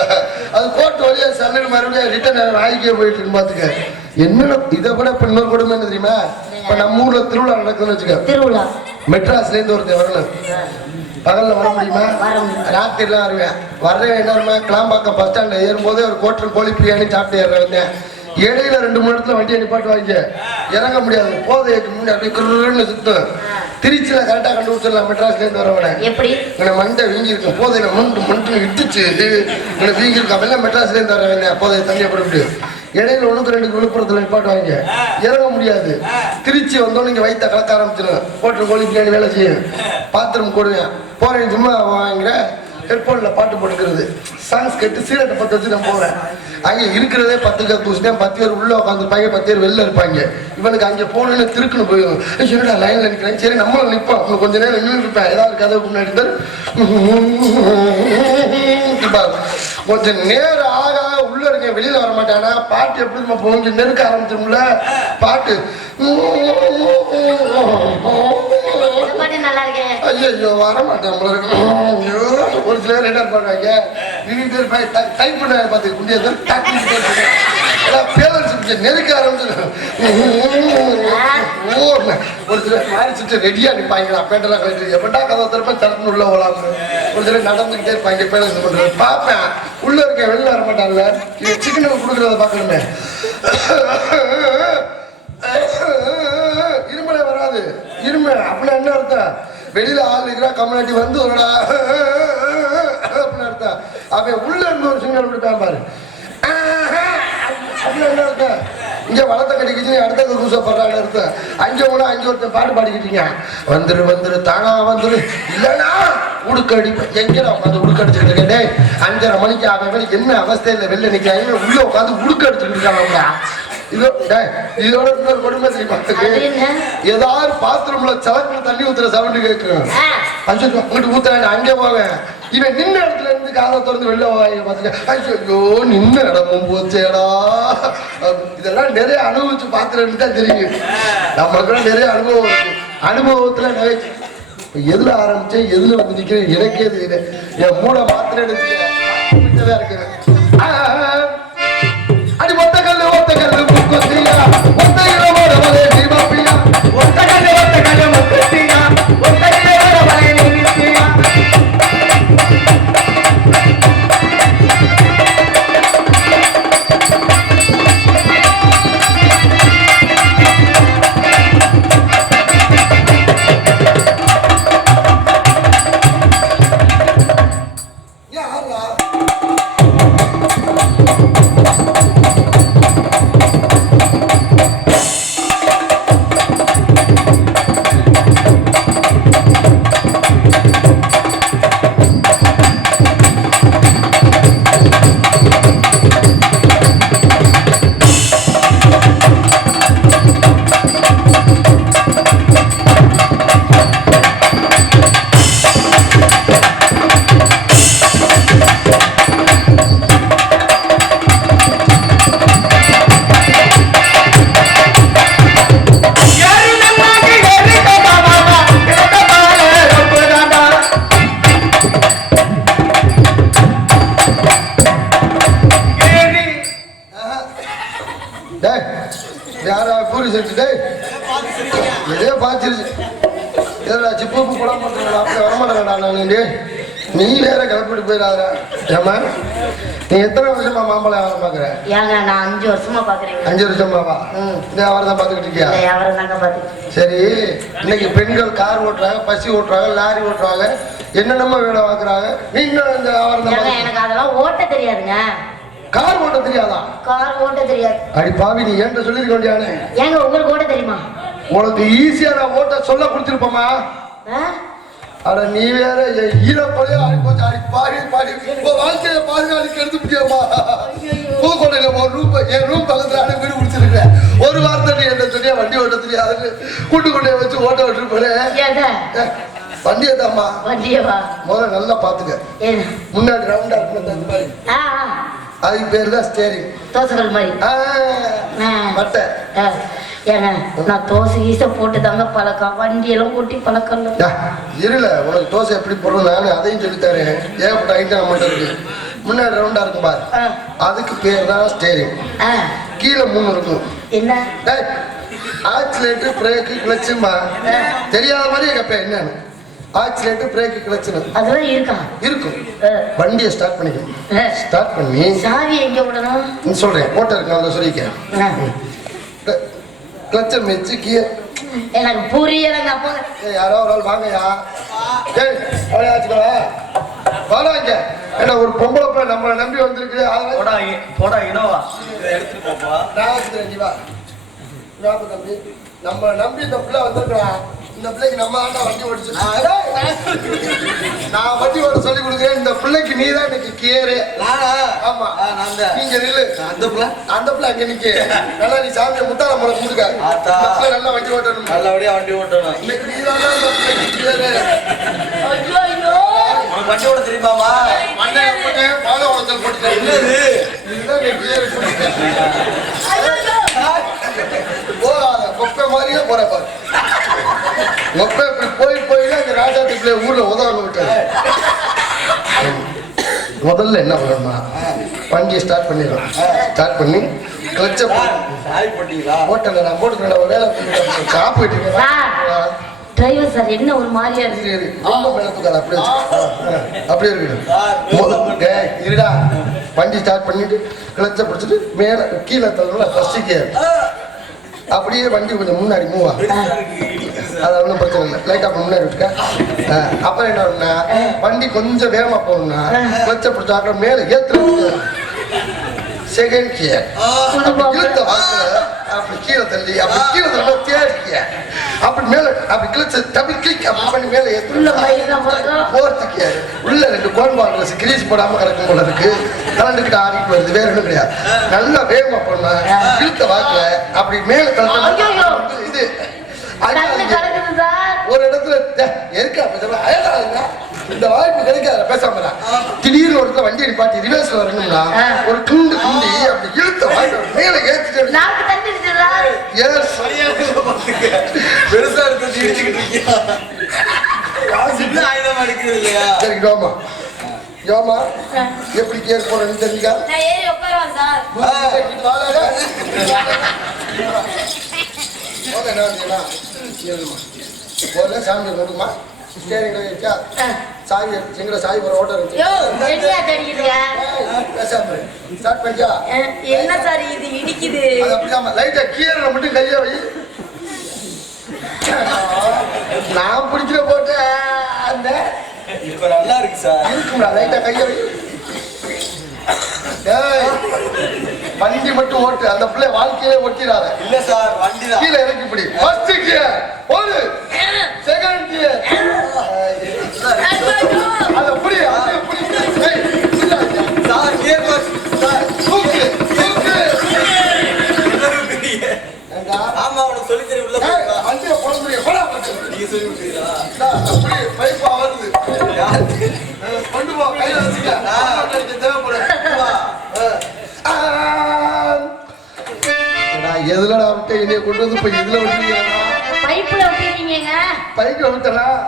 அது கோட்டு வழியா சல்லு மறுபடியும் ரிட்டர்ன் வாங்கிக்கே போயிட்டு இருக்கு பாத்துக்க. என்ன இதை விட இப்ப இன்னொரு கொடுமை என்ன தெரியுமா? இப்ப நம்ம ஊர்ல திருவிழா நடக்குதுன்னு வச்சுக்க. திருவிழா மெட்ராஸ்ல இருந்து ஒருத்தர் வரணும். பகல்ல வர முடியுமா? ராத்திரிலாம் வருவேன். வர்றேன் என்ன கிளாம்பாக்கம் பஸ் ஸ்டாண்ட்ல ஏறும்போது ஒரு கோட்டல் கோழி பிரியாணி சாப்பிட்டு ஏறுறேன். இடையில 2-3 இடத்துல வண்டியை நிப்பாட்டு வாங்க இறங்க முடியாது. போதைக்கு முன்னாடி அப்படி குருன்னு சுத்தம். திருச்சியில கரெக்டா கண்டுபிடிச்சிடலாம். மெட்ராஸ்ல இருந்து வரவன எப்படி மண்டை வீங்கி இருக்கும். போதையில மண்டு இட்டுச்சு வீங்கி இருக்கா. வெள்ளம் மெட்ராஸ்ல இருந்து வரவேன். போதையை தண்ணியை போட்டு இடையில 1-2 விழுப்புரத்துல நிப்பாட்டு வாங்க இறங்க முடியாது. திருச்சி வந்தோன்னு இங்க வயிற்ற கலக்க ஆரம்பிச்சிடும். ஹோட்டல் கோழி பிரியாணி வேலை செய்யும். பாத்திரம் போடுவேன். போறேன் சும்மா வாங்கிற ஹெட்போன்ல பாட்டு போட்டுக்கிறது. சாங்ஸ் கேட்டு சீரட்டை பத்து வச்சு நான் போவேன். அங்கே இருக்கிறதே 10 கக்கூசிதான். 10 பேர் உள்ள உட்காந்துருப்பாங்க, 10 பேர் வெளில இருப்பாங்க. இவனுக்கு அங்கே போகணுன்னு திருக்குன்னு போயிடும். சரிடா லைன்ல நிற்கிறேன். சரி நம்மளும் நிற்போம். இன்னும் கொஞ்ச நேரம் நின்று இருப்பேன். ஏதாவது கதை முன்னாடி கொஞ்சம் நேரம் ஆக உள்ள இருக்கேன். வெளியில வர மாட்டானா. பாட்டு எப்படி நம்ம போங்க நெருக்க ஆரம்பிச்சோம்ல பாட்டு. ஐயோ வர மாட்டேன். ஒரு சில பேர் என்ன பண்ணுவாங்க டைப் பண்ண பார்த்து நெருக்க ஆரம்பிச்சிடும். ஒரு சிலர் மாறிச்சுட்டு ரெடியா நிற்பாங்களா பேண்டெல்லாம் கழிச்சு எப்படா கதை திரும்ப திறந்து உள்ள போலாம். ஒரு சிலர் நடந்துகிட்டே இருப்பாங்க. பேலன்ஸ் பண்றது பார்ப்பேன். உள்ள இருக்க வெளில வர மாட்டாங்கல்ல. இது சிக்கனுக்கு கொடுக்குறத பார்க்கணுமே. இருமலை வராது. இருமை அப்படின்னா என்ன அர்த்தம்? வெளியில ஆள் இருக்கிறா கம்யூனிட்டி வந்து அப்படின்னு அர்த்தம். அவன் உள்ள இருந்து ஒரு சிங்கல் கொடுப்பான் பாரு. அப்படின்னா என்ன அர்த்தம்? இங்க வளர்த்த கடிக்கிச்சு அடுத்த கூசப்படுறாங்க அர்த்தம். அங்கே போனா அங்கே ஒருத்தன் பாட்டு பாடிக்கிட்டீங்க. வந்துரு தானா வந்துரு இல்லைன்னா உடுக்கடி எங்கடா உட்காந்து உடுக்கடிச்சுக்கிட்டு இருக்கேன். 5:30 மணிக்கு அவன் என்ன அவஸ்தையில வெளில நிற்கிறாங்க. உள்ள உட்காந்து உடுக்கடிச்சுக்கிட்டு இருக்காங்க. இதோட இன்னொரு கொடுமை தெரியுமா? ஏதாவது பாத்ரூம்ல சலக்கு தண்ணி ஊத்துற சவுண்டு கேட்கும். அங்கிட்டு ஊத்துறாங்க. அங்கே போவேன். இவன் நின்ன இடத்துல இருந்து காதை திறந்து வெளில ஐயோ நின்ன இடமும் போச்சேடா. இதெல்லாம் நிறைய அனுபவிச்சு பாத்துறேன்னு தான் தெரியும். நம்மளுக்கு நிறைய அனுபவம் இருக்கு. அனுபவத்துல நிறைய எதுல ஆரம்பிச்சேன் எதுல வந்து நிக்கிறேன் எனக்கே தெரியல. என் மூளை மாத்திரேன்னு இருக்கிறேன். அடி ஒத்த கல்லு முக்குத்தியா ஒத்த இளவோட வலை தீபாப்பியா ஒத்த கல்லு முக்குத்தியா ஒத்த இளவோட வலை நீத்தியா. யாரா டேய் யாரா பூரி செஞ்சு டேய் இதே பாச்சிருச்சு ஏதா சிப்பு குடம் பண்ணுறா அப்படி வரமாட்டேங்கடா நான் நீ வேற கிளப்பிட்டு போயிடாத ஏமா நீ எத்தனை வருஷமா மாம்பழம் வியாபாரம் பாக்குற? ஏங்க நான் 5 வருஷமா பாக்குறேன். 5 வருஷமாவா? இந்த வியாபாரம் தான் பாத்துக்கிட்டு இருக்கியா? வியாபாரம் தாங்க பாத்துக்கிட்டு. சரி, இன்னைக்கு பெண்கள் கார் ஓட்டுறாங்க, பசி ஓட்டுறாங்க, லாரி ஓட்டுறாங்க, என்னென்னமோ வேலை வாங்குறாங்க. நீங்க இந்த வியாபாரம் தான். எனக்கு அதெல்லாம் ஓட்ட தெரியாதுங்க. கார் ஓட்ட தெரியாதா? கார் ஓட்ட தெரியாது. அடி பாவி, நீ ஏன்ட்ட சொல்லிருக்க வேண்டியானே. ஏங்க உங்களுக்கு ஓட்ட தெரியுமா? உனக்கு ஈஸியா நான் ஓட்ட சொல்ல கொடுத்துருப்போமா? அட நீ வேற ஈரப்பழைய ஆடி போச்சு. அடி பாடி பாடி வாழ்க்கையை பாதுகாப்பு எடுத்து முடியாமா? பூக்கொண்டையில என் ரூம் பக்கத்துல ஆடி வீடு முடிச்சிருக்கேன். ஒரு வாரத்தை நீ என்ன சொன்னியா வண்டி ஓட்ட தெரியாது, கூட்டு கொண்டைய வச்சு ஓட்ட விட்டு போறேன். வண்டியை தாம்மா. வண்டியவா? முதல்ல நல்லா பாத்துக்க. முன்னாடி ரவுண்டா இருக்கு, அதுக்கு பேரு தான் ஸ்டேரிங். தோசைகள் மாதிரி மட்டை. ஏங்க நான் தோசை ஈச போட்டு தாங்க பழக்கம், வண்டியெல்லாம் ஓட்டி பழக்கம் இருல. உனக்கு தோசை எப்படி போடுறது நானு அதையும் சொல்லித்தரேன். ஏகப்பட்ட ஐட்டம் மட்டும் இருக்கு. முன்னாடி ரவுண்டா இருக்கும் பாரு, அதுக்கு பேர் தான் ஸ்டேரிங். கீழே 3 இருக்கும். என்ன? ஆக்சிலேட்டர், பிரேக்கு, கிளச்சுமா. தெரியாத மாதிரி எங்க பேர் என்னன்னு? ஆக்சிலேட்டர், பிரேக்கு, கிளச்சு அதெல்லாம் இருக்கா? இருக்கும். வண்டியை ஸ்டார்ட் பண்ணிக்கணும். ஸ்டார்ட் பண்ணி சாவி எங்க விடணும் சொல்றேன். ஓட்ட இருக்கு, அதை சொல்லிக்க. கிளச்சை மெச்சு கியர். எனக்கு புரியலங்க. அப்போ யாரோ ஒரு ஆள் வாங்கயா. அவளே ஆச்சுக்கவா வாடா இங்க. ஏன்னா ஒரு பொம்பளை பிள்ளை நம்மளை நம்பி வந்திருக்கு. போடா இனோவா எடுத்துட்டு போப்பா. தம்பி நம்மளை நம்பி இந்த பிள்ளை வந்திருக்கான். இந்த பிள்ளைக்கு நம்ம ஆண்டா வண்டி ஓடிச்சு. நான் வண்டி ஓட சொல்லி கொடுக்குறேன். இந்த பிள்ளைக்கு நீ தான் இன்னைக்கு கேரு. ஆமா நீங்க நில்லு. அந்த பிள்ளை அங்க நிக்க. நல்லா நீ சாமியை முத்தார முறை கொடுக்க. நல்லா வண்டி ஓட்டணும். நல்லபடியா வண்டி ஓட்டணும். இன்னைக்கு நீ தான் இந்த பிள்ளைக்கு கேரு. வண்டி ஓட தெரியுமாவா? மண்டைய போட்டேன், பால உடச்சல் போட்டுட்டேன். என்னது இதுதான் நீ கேரு. போறாத கொப்பை மாதிரியே போற பாரு. கொப்பை இப்படி போய் இந்த ராஜாத்தி பிள்ளை ஊர்ல உதவ விட்டாரு. முதல்ல என்ன பண்ணணுமா, வண்டியை ஸ்டார்ட் பண்ணிடலாம். ஸ்டார்ட் பண்ணி கிளச்ச போட்டல நான் போட்டுக்கிறேன். ஒரு வேலை சாப்பிட்டு டிரைவர் சார் என்ன ஒரு மாதிரியா இருக்கு. ரொம்ப விளப்புக்காது அப்படியே இருக்கு. இருடா, வண்டி ஸ்டார்ட் பண்ணிட்டு கிளச்ச பிடிச்சிட்டு மேல கீழே தள்ளல ஃபர்ஸ்ட் அப்படியே வண்டி கொஞ்சம் முன்னாடி மூவ் ஆகும். அது ஒன்றும் பிரச்சனை இல்லை. லைட்டா முன்னாடி விட்டுக்க. அப்புறம் என்ன பண்ணா, வண்டி கொஞ்சம் வேகமா போகணும்னா கிளச்ச பிடிச்சாக்க மேல ஏற்று செகண்ட் கியர். இழுத்த வாக்குல அப்படி கீழே தள்ளி அப்படி கீழே தள்ள தேர்ட் கியர். அப்படி மேல அப்படி கிளச்ச டபுள் கிளிக் அப்படி பண்ணி மேல ஏற்று ஃபோர்த் கியர். உள்ள 2 கோன்பால் கிரீஸ் போடாம கிடக்கும் போல இருக்கு. கலந்துக்கிட்டு ஆடிட்டு வருது. வேற ஒன்றும் கிடையாது. நல்லா வேகமா பண்ண இழுத்த வாக்குல அப்படி மேல தள்ள இது ஒரு இடத்துல இருக்கா இந்த வாய்ப்பு கிடைக்காத பேசாம திடீர்னு ஒரு இடத்துல வண்டி அடிப்பாட்டி ரிவர்ஸ்ல வரணும்னா ஒரு துண்டு துண்டி அப்படி இழுத்த வாய்ப்பு மேல ஏற்றிட்டு பெருசா எடுத்து யோமா எப்படி கேர் போறேன்னு தெரிஞ்சா சாமி கொடுக்குமா சாவி எங்க சாவி போற ஓட்டர் என்ன சார் இது இடிக்குது. லைட்டா கீரை மட்டும் கையா வை. நான் பிடிக்கிற போட்டு அந்த நல்லா இருக்கு சார். இருக்குங்களா? லைட்டா கையா வை. வண்டி மட்டும் ஓட்டு, அந்த பிள்ளை வாழ்க்கையிலே ஒட்டிடாத. இல்ல சார், வண்டி தான் கீழே இறக்கி பிடி. ஃபர்ஸ்ட் கியர் ஒரு செகண்ட் கியர் அத புடி அத புடி. சார் கியர் பாஸ் சார் தூக்கு தூக்கு. ஆமா அவனுக்கு சொல்லி தெரிய உள்ள போய் வண்டியை போடுறீங்க. போடா நீங்க சொல்லி கொடுத்தீங்களா? அப்படி பைப்பா வருது. கொண்டு போ கையில வச்சுக்க. நான் தேவைப்படும். எதுலடா விட்டு என்னைய கொண்டு வந்து இப்ப இதுல விட்டுறீங்களா? பைப்புல விட்டுறீங்க. பைப்புல விட்டலாம்.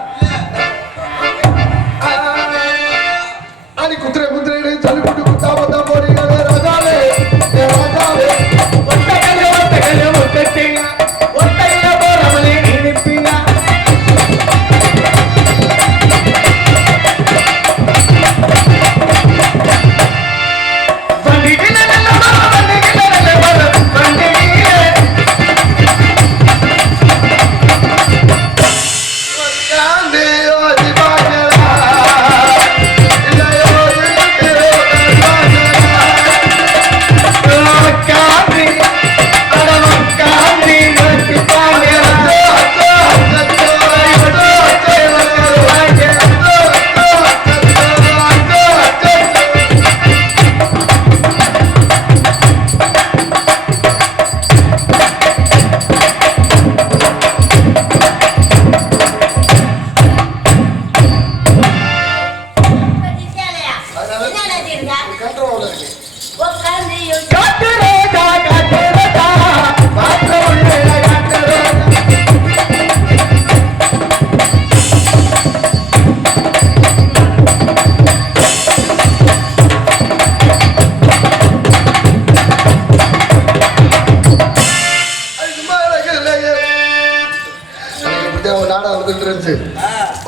கண்ட்ரோல் இருக்கு.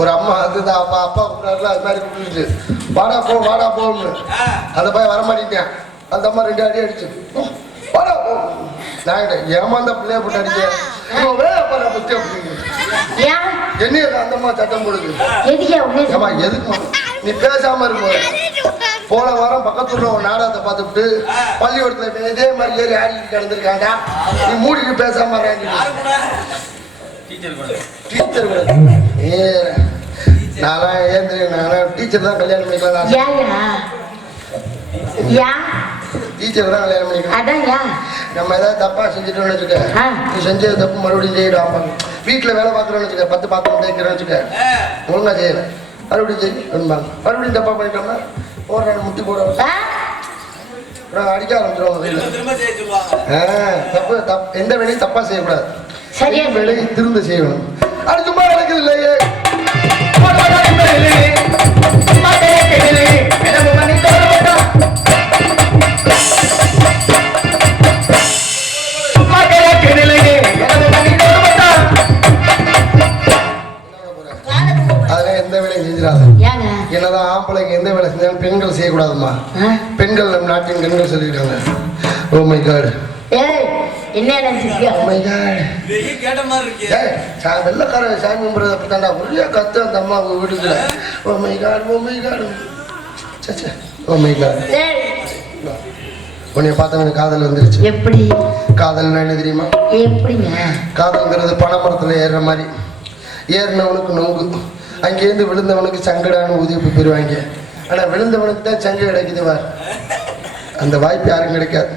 ஒரு அம்மா வந்து அப்பா அப்பா கூப்பிடாருல அது மாதிரி கூப்பிட்டு வாடா போன்னு அந்த பையன் வரமாட்டேன். அந்த அம்மா 2 அடி அடிச்சு வாடா போ. நான் ஏமாந்த பிள்ளைய போட்டு அடிச்சேன். என்ன அந்த அம்மா சட்டம் போடுது. ஏமா எதுக்கு நீ பேசாம இருக்கும். போன வாரம் பக்கத்துல ஒரு நாடகத்தை பார்த்துட்டு பள்ளிக்கூடத்துல இதே மாதிரி ஏறி ஆடிட்டு கிடந்திருக்காண்டா. நீ மூடிட்டு பேசாம டீச்சர் கூட நான்லாம் ஏந்திரேன். டீச்சர் தான் கல்யாணம் பண்ணிக்கலாம். டீச்சர் தான் கல்யாணம் பண்ணிக்கலாம். நம்ம ஏதாவது தப்பா செஞ்சுட்டோம்னு வச்சுக்க, நீ செஞ்ச தப்பு மறுபடியும் செய்யிடும். வீட்டுல வேலை பார்க்கறோம்னு வச்சுக்க, 10 பாத்திரம் தேய்க்கிறோம்னு வச்சுக்க, ஒழுங்கா செய்யல மறுபடியும் செய்யும்பாங்க. மறுபடியும் தப்பா பண்ணிட்டோம்னா ஒரு நாள் முட்டி போடுவோம், அடிக்க ஆரம்பிச்சிருவாங்க. தப்பு எந்த வேலையும் தப்பா செய்யக்கூடாது. சரியா வேலையை திரும்ப செய்யணும். அது சும்மா நடக்குது இல்லையே. அதுல எந்த வேலையும் செஞ்சிடாது. என்னதான் ஆம்பளைக்கு எந்த வேலை செஞ்சாலும் பெண்கள் செய்யக்கூடாதுமா. பெண்கள் நம் நாட்டின் பெண்கள் சொல்லியிருக்காங்க. Oh my God. வெள்ளக்கார சாமி கும்பிடுறது அப்படித்தாண்டா ஒரே கத்து அந்த அம்மா வீட்டுக்குள்ள. Oh my God oh my God oh my God. உன்னைய பார்த்தவனுக்கு காதல் வந்துருச்சு. எப்படி காதல்னா என்ன தெரியுமா? எப்படிங்க காதல்ங்கிறது பனைமரத்துல ஏறுற மாதிரி. ஏறினவனுக்கு நொங்கு, அங்கேருந்து விழுந்தவனுக்கு சங்கடான உதவி பெறுவாங்க. ஆனா விழுந்தவனுக்கு தான் சங்கு கிடைக்குது. அந்த வாய்ப்பு யாரும் கிடைக்காது.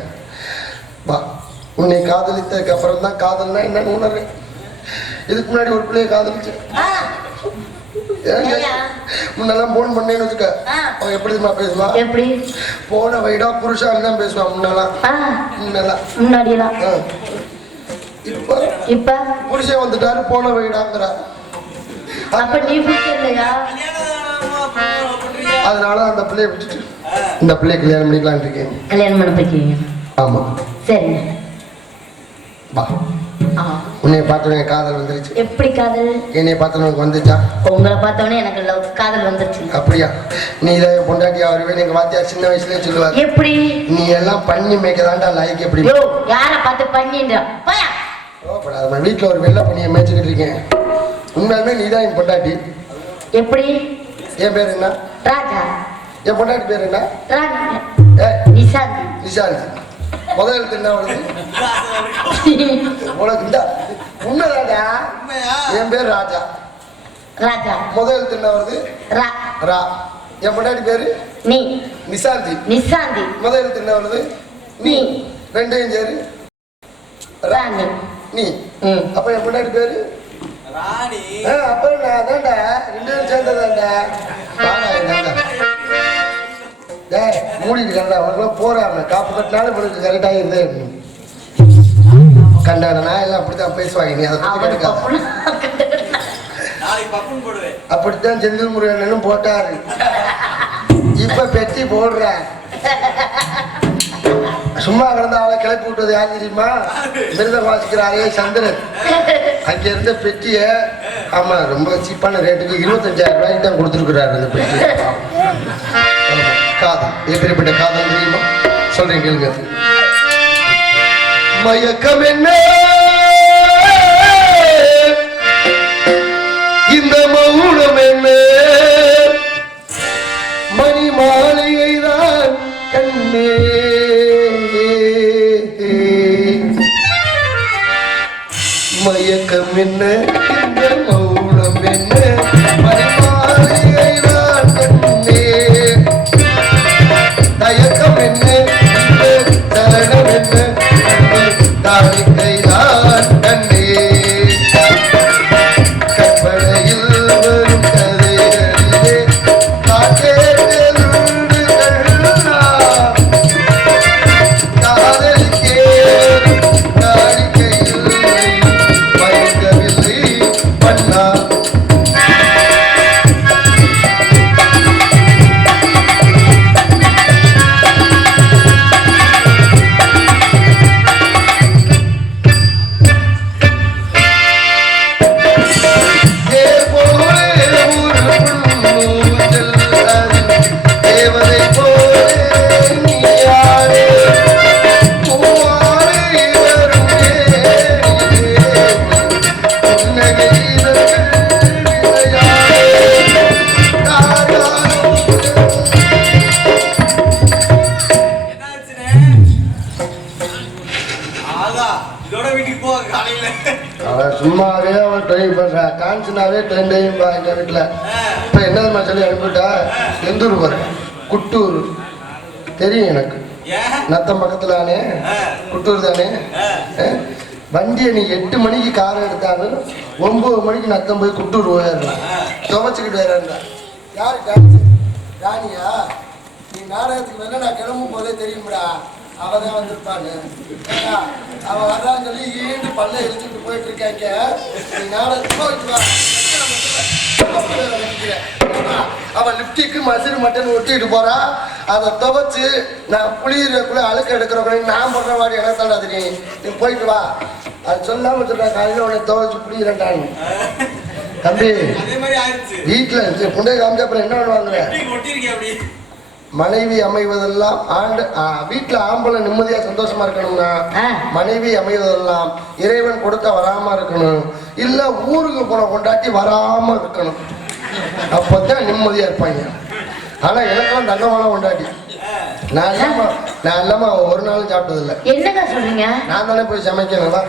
வா, உன்னை காதலித்ததுக்கு அப்புறம் தான் காதல்னா என்னன்னு உணர்றேன். இதுக்கு முன்னாடி ஒரு பிள்ளைய காதலிச்சு முன்னெல்லாம் போன் பண்ணேன்னு வச்சுக்க, அவன் எப்படி தெரியுமா பேசுவா? எப்படி போன வைடா புருஷான்னு தான் பேசுவான் முன்னெல்லாம். இப்ப புருஷன் வந்துட்டாரு போன வைடாங்கிறா. அதனால அந்த பிள்ளைய விட்டுட்டு இந்த பிள்ளைய கல்யாணம் பண்ணிக்கலாம் இருக்கேன். கல்யாணம் பண்ண போய்க்கிறீங்க? ஆமா. சரி வா. உன்னை பார்த்தவனே காதல் வந்துருச்சு. எப்படி காதல்? என்னை பார்த்தவனுக்கு வந்துச்சா? உங்களை பார்த்தவனே எனக்கு காதல் வந்துருச்சு. அப்படியா? நீ இதை பொண்டாட்டியா வருவேன் எங்க வாத்தியார் சின்ன வயசுலயே சொல்லுவார். எப்படி? நீ எல்லாம் பண்ணி மேய்க்கதான்டா லாய்க்கு. எப்படி யாரை பார்த்து பண்ணின்றா? வீட்டுல ஒரு வெள்ளை பண்ணியை மேய்ச்சிக்கிட்டு இருக்கேன். உண்மையுமே நீதான் என் பொண்டாட்டி. எப்படி? என் பேர் என்ன? ராஜா. என் பொண்டாட்டி பேர் என்ன? நிஷாந்தி. நிஷாந்தி. முதல் எழுத்து என்ன வருது உனக்கு? இந்த உண்மைதாடா. என் பேர் ராஜா. ராஜா. முதல் எழுத்து என்ன வருது? ரா. என் பொண்டாட்டி பேரு நீ. நிஷாந்தி. நிஷாந்தி. முதல் எழுத்து என்ன வருது? நீ. ரெண்டையும் சேரு ராணி. நீ. அப்ப என் பொண்டாட்டி பேரு ராணி. அப்ப நான் அதான்டா, ரெண்டையும் சேர்ந்ததான்டா. மூடிட்டு கண்டா அவனுக்குலாம் போறாங்க. காப்பு கட்டினாலும் இவனுக்கு கரெக்டாக இருந்தே கண்டான நான் எல்லாம் அப்படித்தான் பேசுவாங்க. நீ அதை பத்தி கேட்டுக்காத. அப்படித்தான் செந்தில் முருகனும் போட்டாரு. இப்ப பெட்டி போடுற. சும்மா கிடந்த அவளை கிளப்பி விட்டது யார் தெரியுமா? மிருதம் வாசிக்கிறாரே சந்திரன். அங்க இருந்த பெட்டிய ஆமா ரொம்ப சீப்பான ரேட்டுக்கு 25,000 ரூபாய்க்கு தான் கொடுத்துருக்குறாரு அந்த பெட்டி. காதல் எப்படிப்பட்ட காதல் தெரியுமா? சொல்றேன் கேளுங்க. மயக்கம் என்ன இந்த மௌனம் என்ன மணி மாளிகை தான் கண்ணே மயக்கம் என்ன இந்த மௌனம் என்ன மணி மாளிகை தான் கண்ணே தயக்கம் என்ன தரணம் என்ன தாழிக்கைதான் கண்ணே கற்பனையில் வரும் கதைகளிலே காற்றேற்று தேவதை போலே நீயானே பூவாலே வரும் புன்னகை சும்மாவே அவன் ட்ரை பண்றான் காஞ்சினாவே ட்ரெண்டையும் எங்க வீட்டுல இப்ப என்ன சொல்லி அனுப்பிட்டா எந்த ஊர் பாரு குட்டூர் தெரியும் எனக்கு நத்தம் பக்கத்துலானே குட்டூர் தானே வண்டியை நீ 8 மணிக்கு கார் எடுத்தாலும் 9 மணிக்கு நத்தம் போய் குட்டூர் போயிடலாம் துவைச்சுக்கிட்டு வேறா யாரு டான்ஸ் ராணியா நீ நாடகத்துக்கு வேணா நான் கிளம்பும் போதே தெரியும்டா அவதான் வந்திருப்பாங்க அவ வர்றான்னு சொல்லி ஈண்டு பல்ல எரிச்சுட்டு போயிட்டு இருக்காங்க நீ நாடகத்துக்கு போயிட்டு வா அவன் லிப்டிக்கு மசிறு மட்டன் ஒட்டிட்டு போறா அதை துவைச்சு நான் புளியறக்குள்ள அழுக்க எடுக்கிறக்குள்ள நான் போடுற மாதிரி என்ன தாண்டா தெரியும் நீ போயிட்டு வா அது சொல்லாம சொல்றா காலையில உன்னை துவைச்சு புளியறேன்டான்னு தம்பி வீட்டுல புண்டை காமிச்சா அப்புறம் என்ன பண்ணுவாங்க மனைவி அமைவதெல்லாம் வீட்டுல ஆம்பளை நிம்மதியா சந்தோஷமா இருக்கணும்னா மனைவி அமைவதெல்லாம் இறைவன் கொடுத்த வராம இருக்கணும் இல்ல ஊருக்கு போன கொண்டாட்டி வராம இருக்கணும் அப்பதான் நிம்மதியா இருப்பாங்க ஆனா எனக்கெல்லாம் தங்கமான கொண்டாட்டி நான் இல்லாம ஒரு நாளும் சாப்பிட்டது இல்லை என்னங்க சொல்றீங்க நான் தானே போய் சமைக்கணும்டா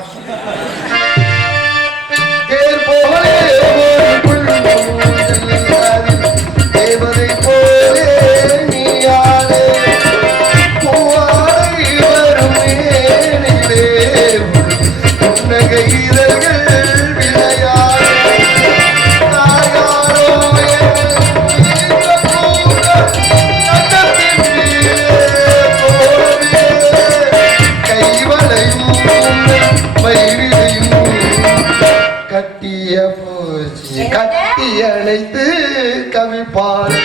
தேவதை போலே நீயானே பூவாலை வரும் புன்னகை இதழ்கள் விளையாடே கைவளையும் மயிலையும் கட்டிய பூச்சி கட்டி அணைத்து கவி பாடு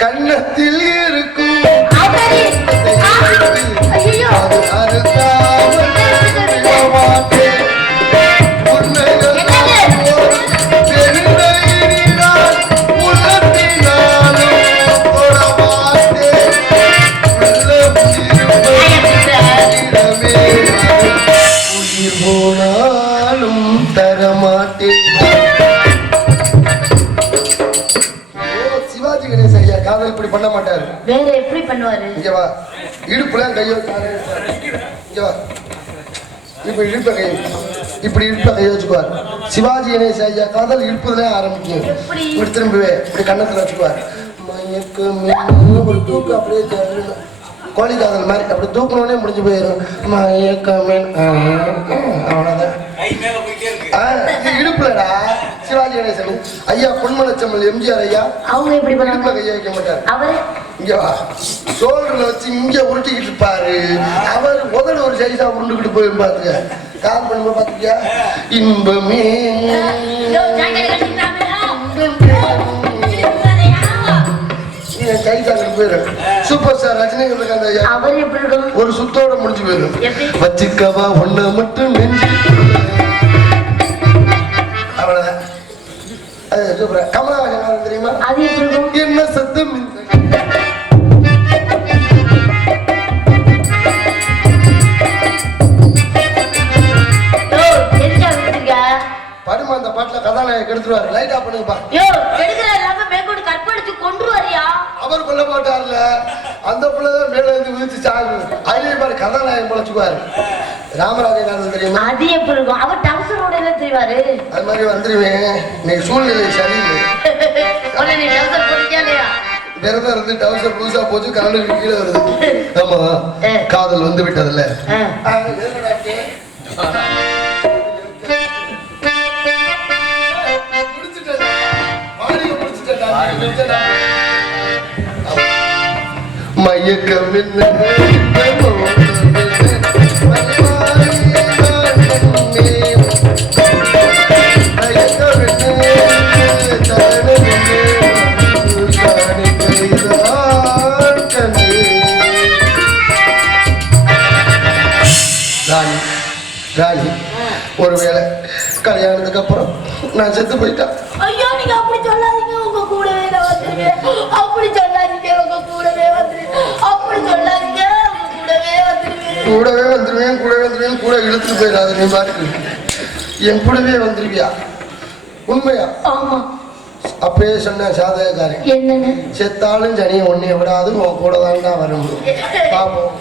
கண்ணத்தில் இருக்கும் உயிர் போனாலும் தரமாட்டேன் காதல் இப்படி பண்ண மாட்டாரு வேற எப்படி பண்ணுவாரு இங்க வா இடுப்புல கையோ இங்க வா இப்ப இடுப்ப கை இப்படி இடுப்ப கை வச்சுக்குவார் சிவாஜி கணேசன் ஐயா காதல் இடுப்புல ஆரம்பிக்கும் இப்படி திரும்பவே இப்படி கண்ணத்துல வச்சுக்குவார் ஒரு தூக்கு அப்படியே கோழி காதல் மாதிரி அப்படி தூக்கணும்னே முடிஞ்சு போயிடும் அவ்வளவுதான் இடுப்புலடா சிவாஜி கணேசன் ஐயா பொன்மனச்சம்மல் எம்ஜிஆர் ஐயா அவங்க எப்படி இடுப்புல கைய வைக்க மாட்டாரு அவரு இங்க வா சோல்டர்ல வச்சு இங்க உருட்டிக்கிட்டு இருப்பாரு அவர் முதல்ல ஒரு சைஸா உருண்டுகிட்டு போய் பாத்துக்க கால் பண்ணும்போது பாத்துக்கியா இன்பமே சூப்பர் ஸ்டார் ரஜினிகாந்த் ஒரு சுத்தோட முடிஞ்சு போயிடும் வச்சுக்கவா ஒண்ணு மட்டும் நெஞ்சு அவ்வளவுதான் சூப்பர் கமலஹாசன் தெரியுமா என்ன சத்தம் படுமா அந்த பாட்டுல கதாநாயகன் எடுத்துருவாரு லைட் ஆஃப் பண்ணுங்கப்பா அவர் கொல்ல மாட்டார்ல அந்த பிள்ளைதான் மேல இருந்து விதிச்சு சாகும் அதுலயே பாரு கதாநாயகன் பொழைச்சுக்குவாரு ராமராஜன் தெரியுமா அது எப்படி இருக்கும் அவர் டவுசரோட எல்லாம் தெரிவாரு அது மாதிரி வந்துருவேன் இன்னைக்கு சூழ்நிலை சரியில்லை விரதம் இருந்து டவுசர் புதுசா போச்சு கரண்டுக்கு கீழே வருது ஆமா காதல் வந்து விட்டதுல மயக்கம் ராணி ஒருவேளை கல்யாணத்துக்கு அப்புறம் நான் செத்து போயிட்டேன். ஐயோ நீங்க அப்படி சொல்லாதீங்க, உங்க கூடவே நான் வந்துருவேன். அப்படி சொல்லாதீங்க, உங்க கூடவே வந்துருவேன். அப்படி சொல்லாதீங்க, உங்க கூடவே வந்துருவேன். கூடவே வந்துருவேன் கூட இழுத்துட்டு போயிடாது. நீ பாட்டு என் கூடவே வந்துருவியா? உண்மையா? ஆமா. அப்பயே சொன்ன சாதகக்காரன் என்னன்னு? செத்தாலும் சனியை ஒன்னே விடாது உன் கூட தான்டா வரும். பாப்போம்.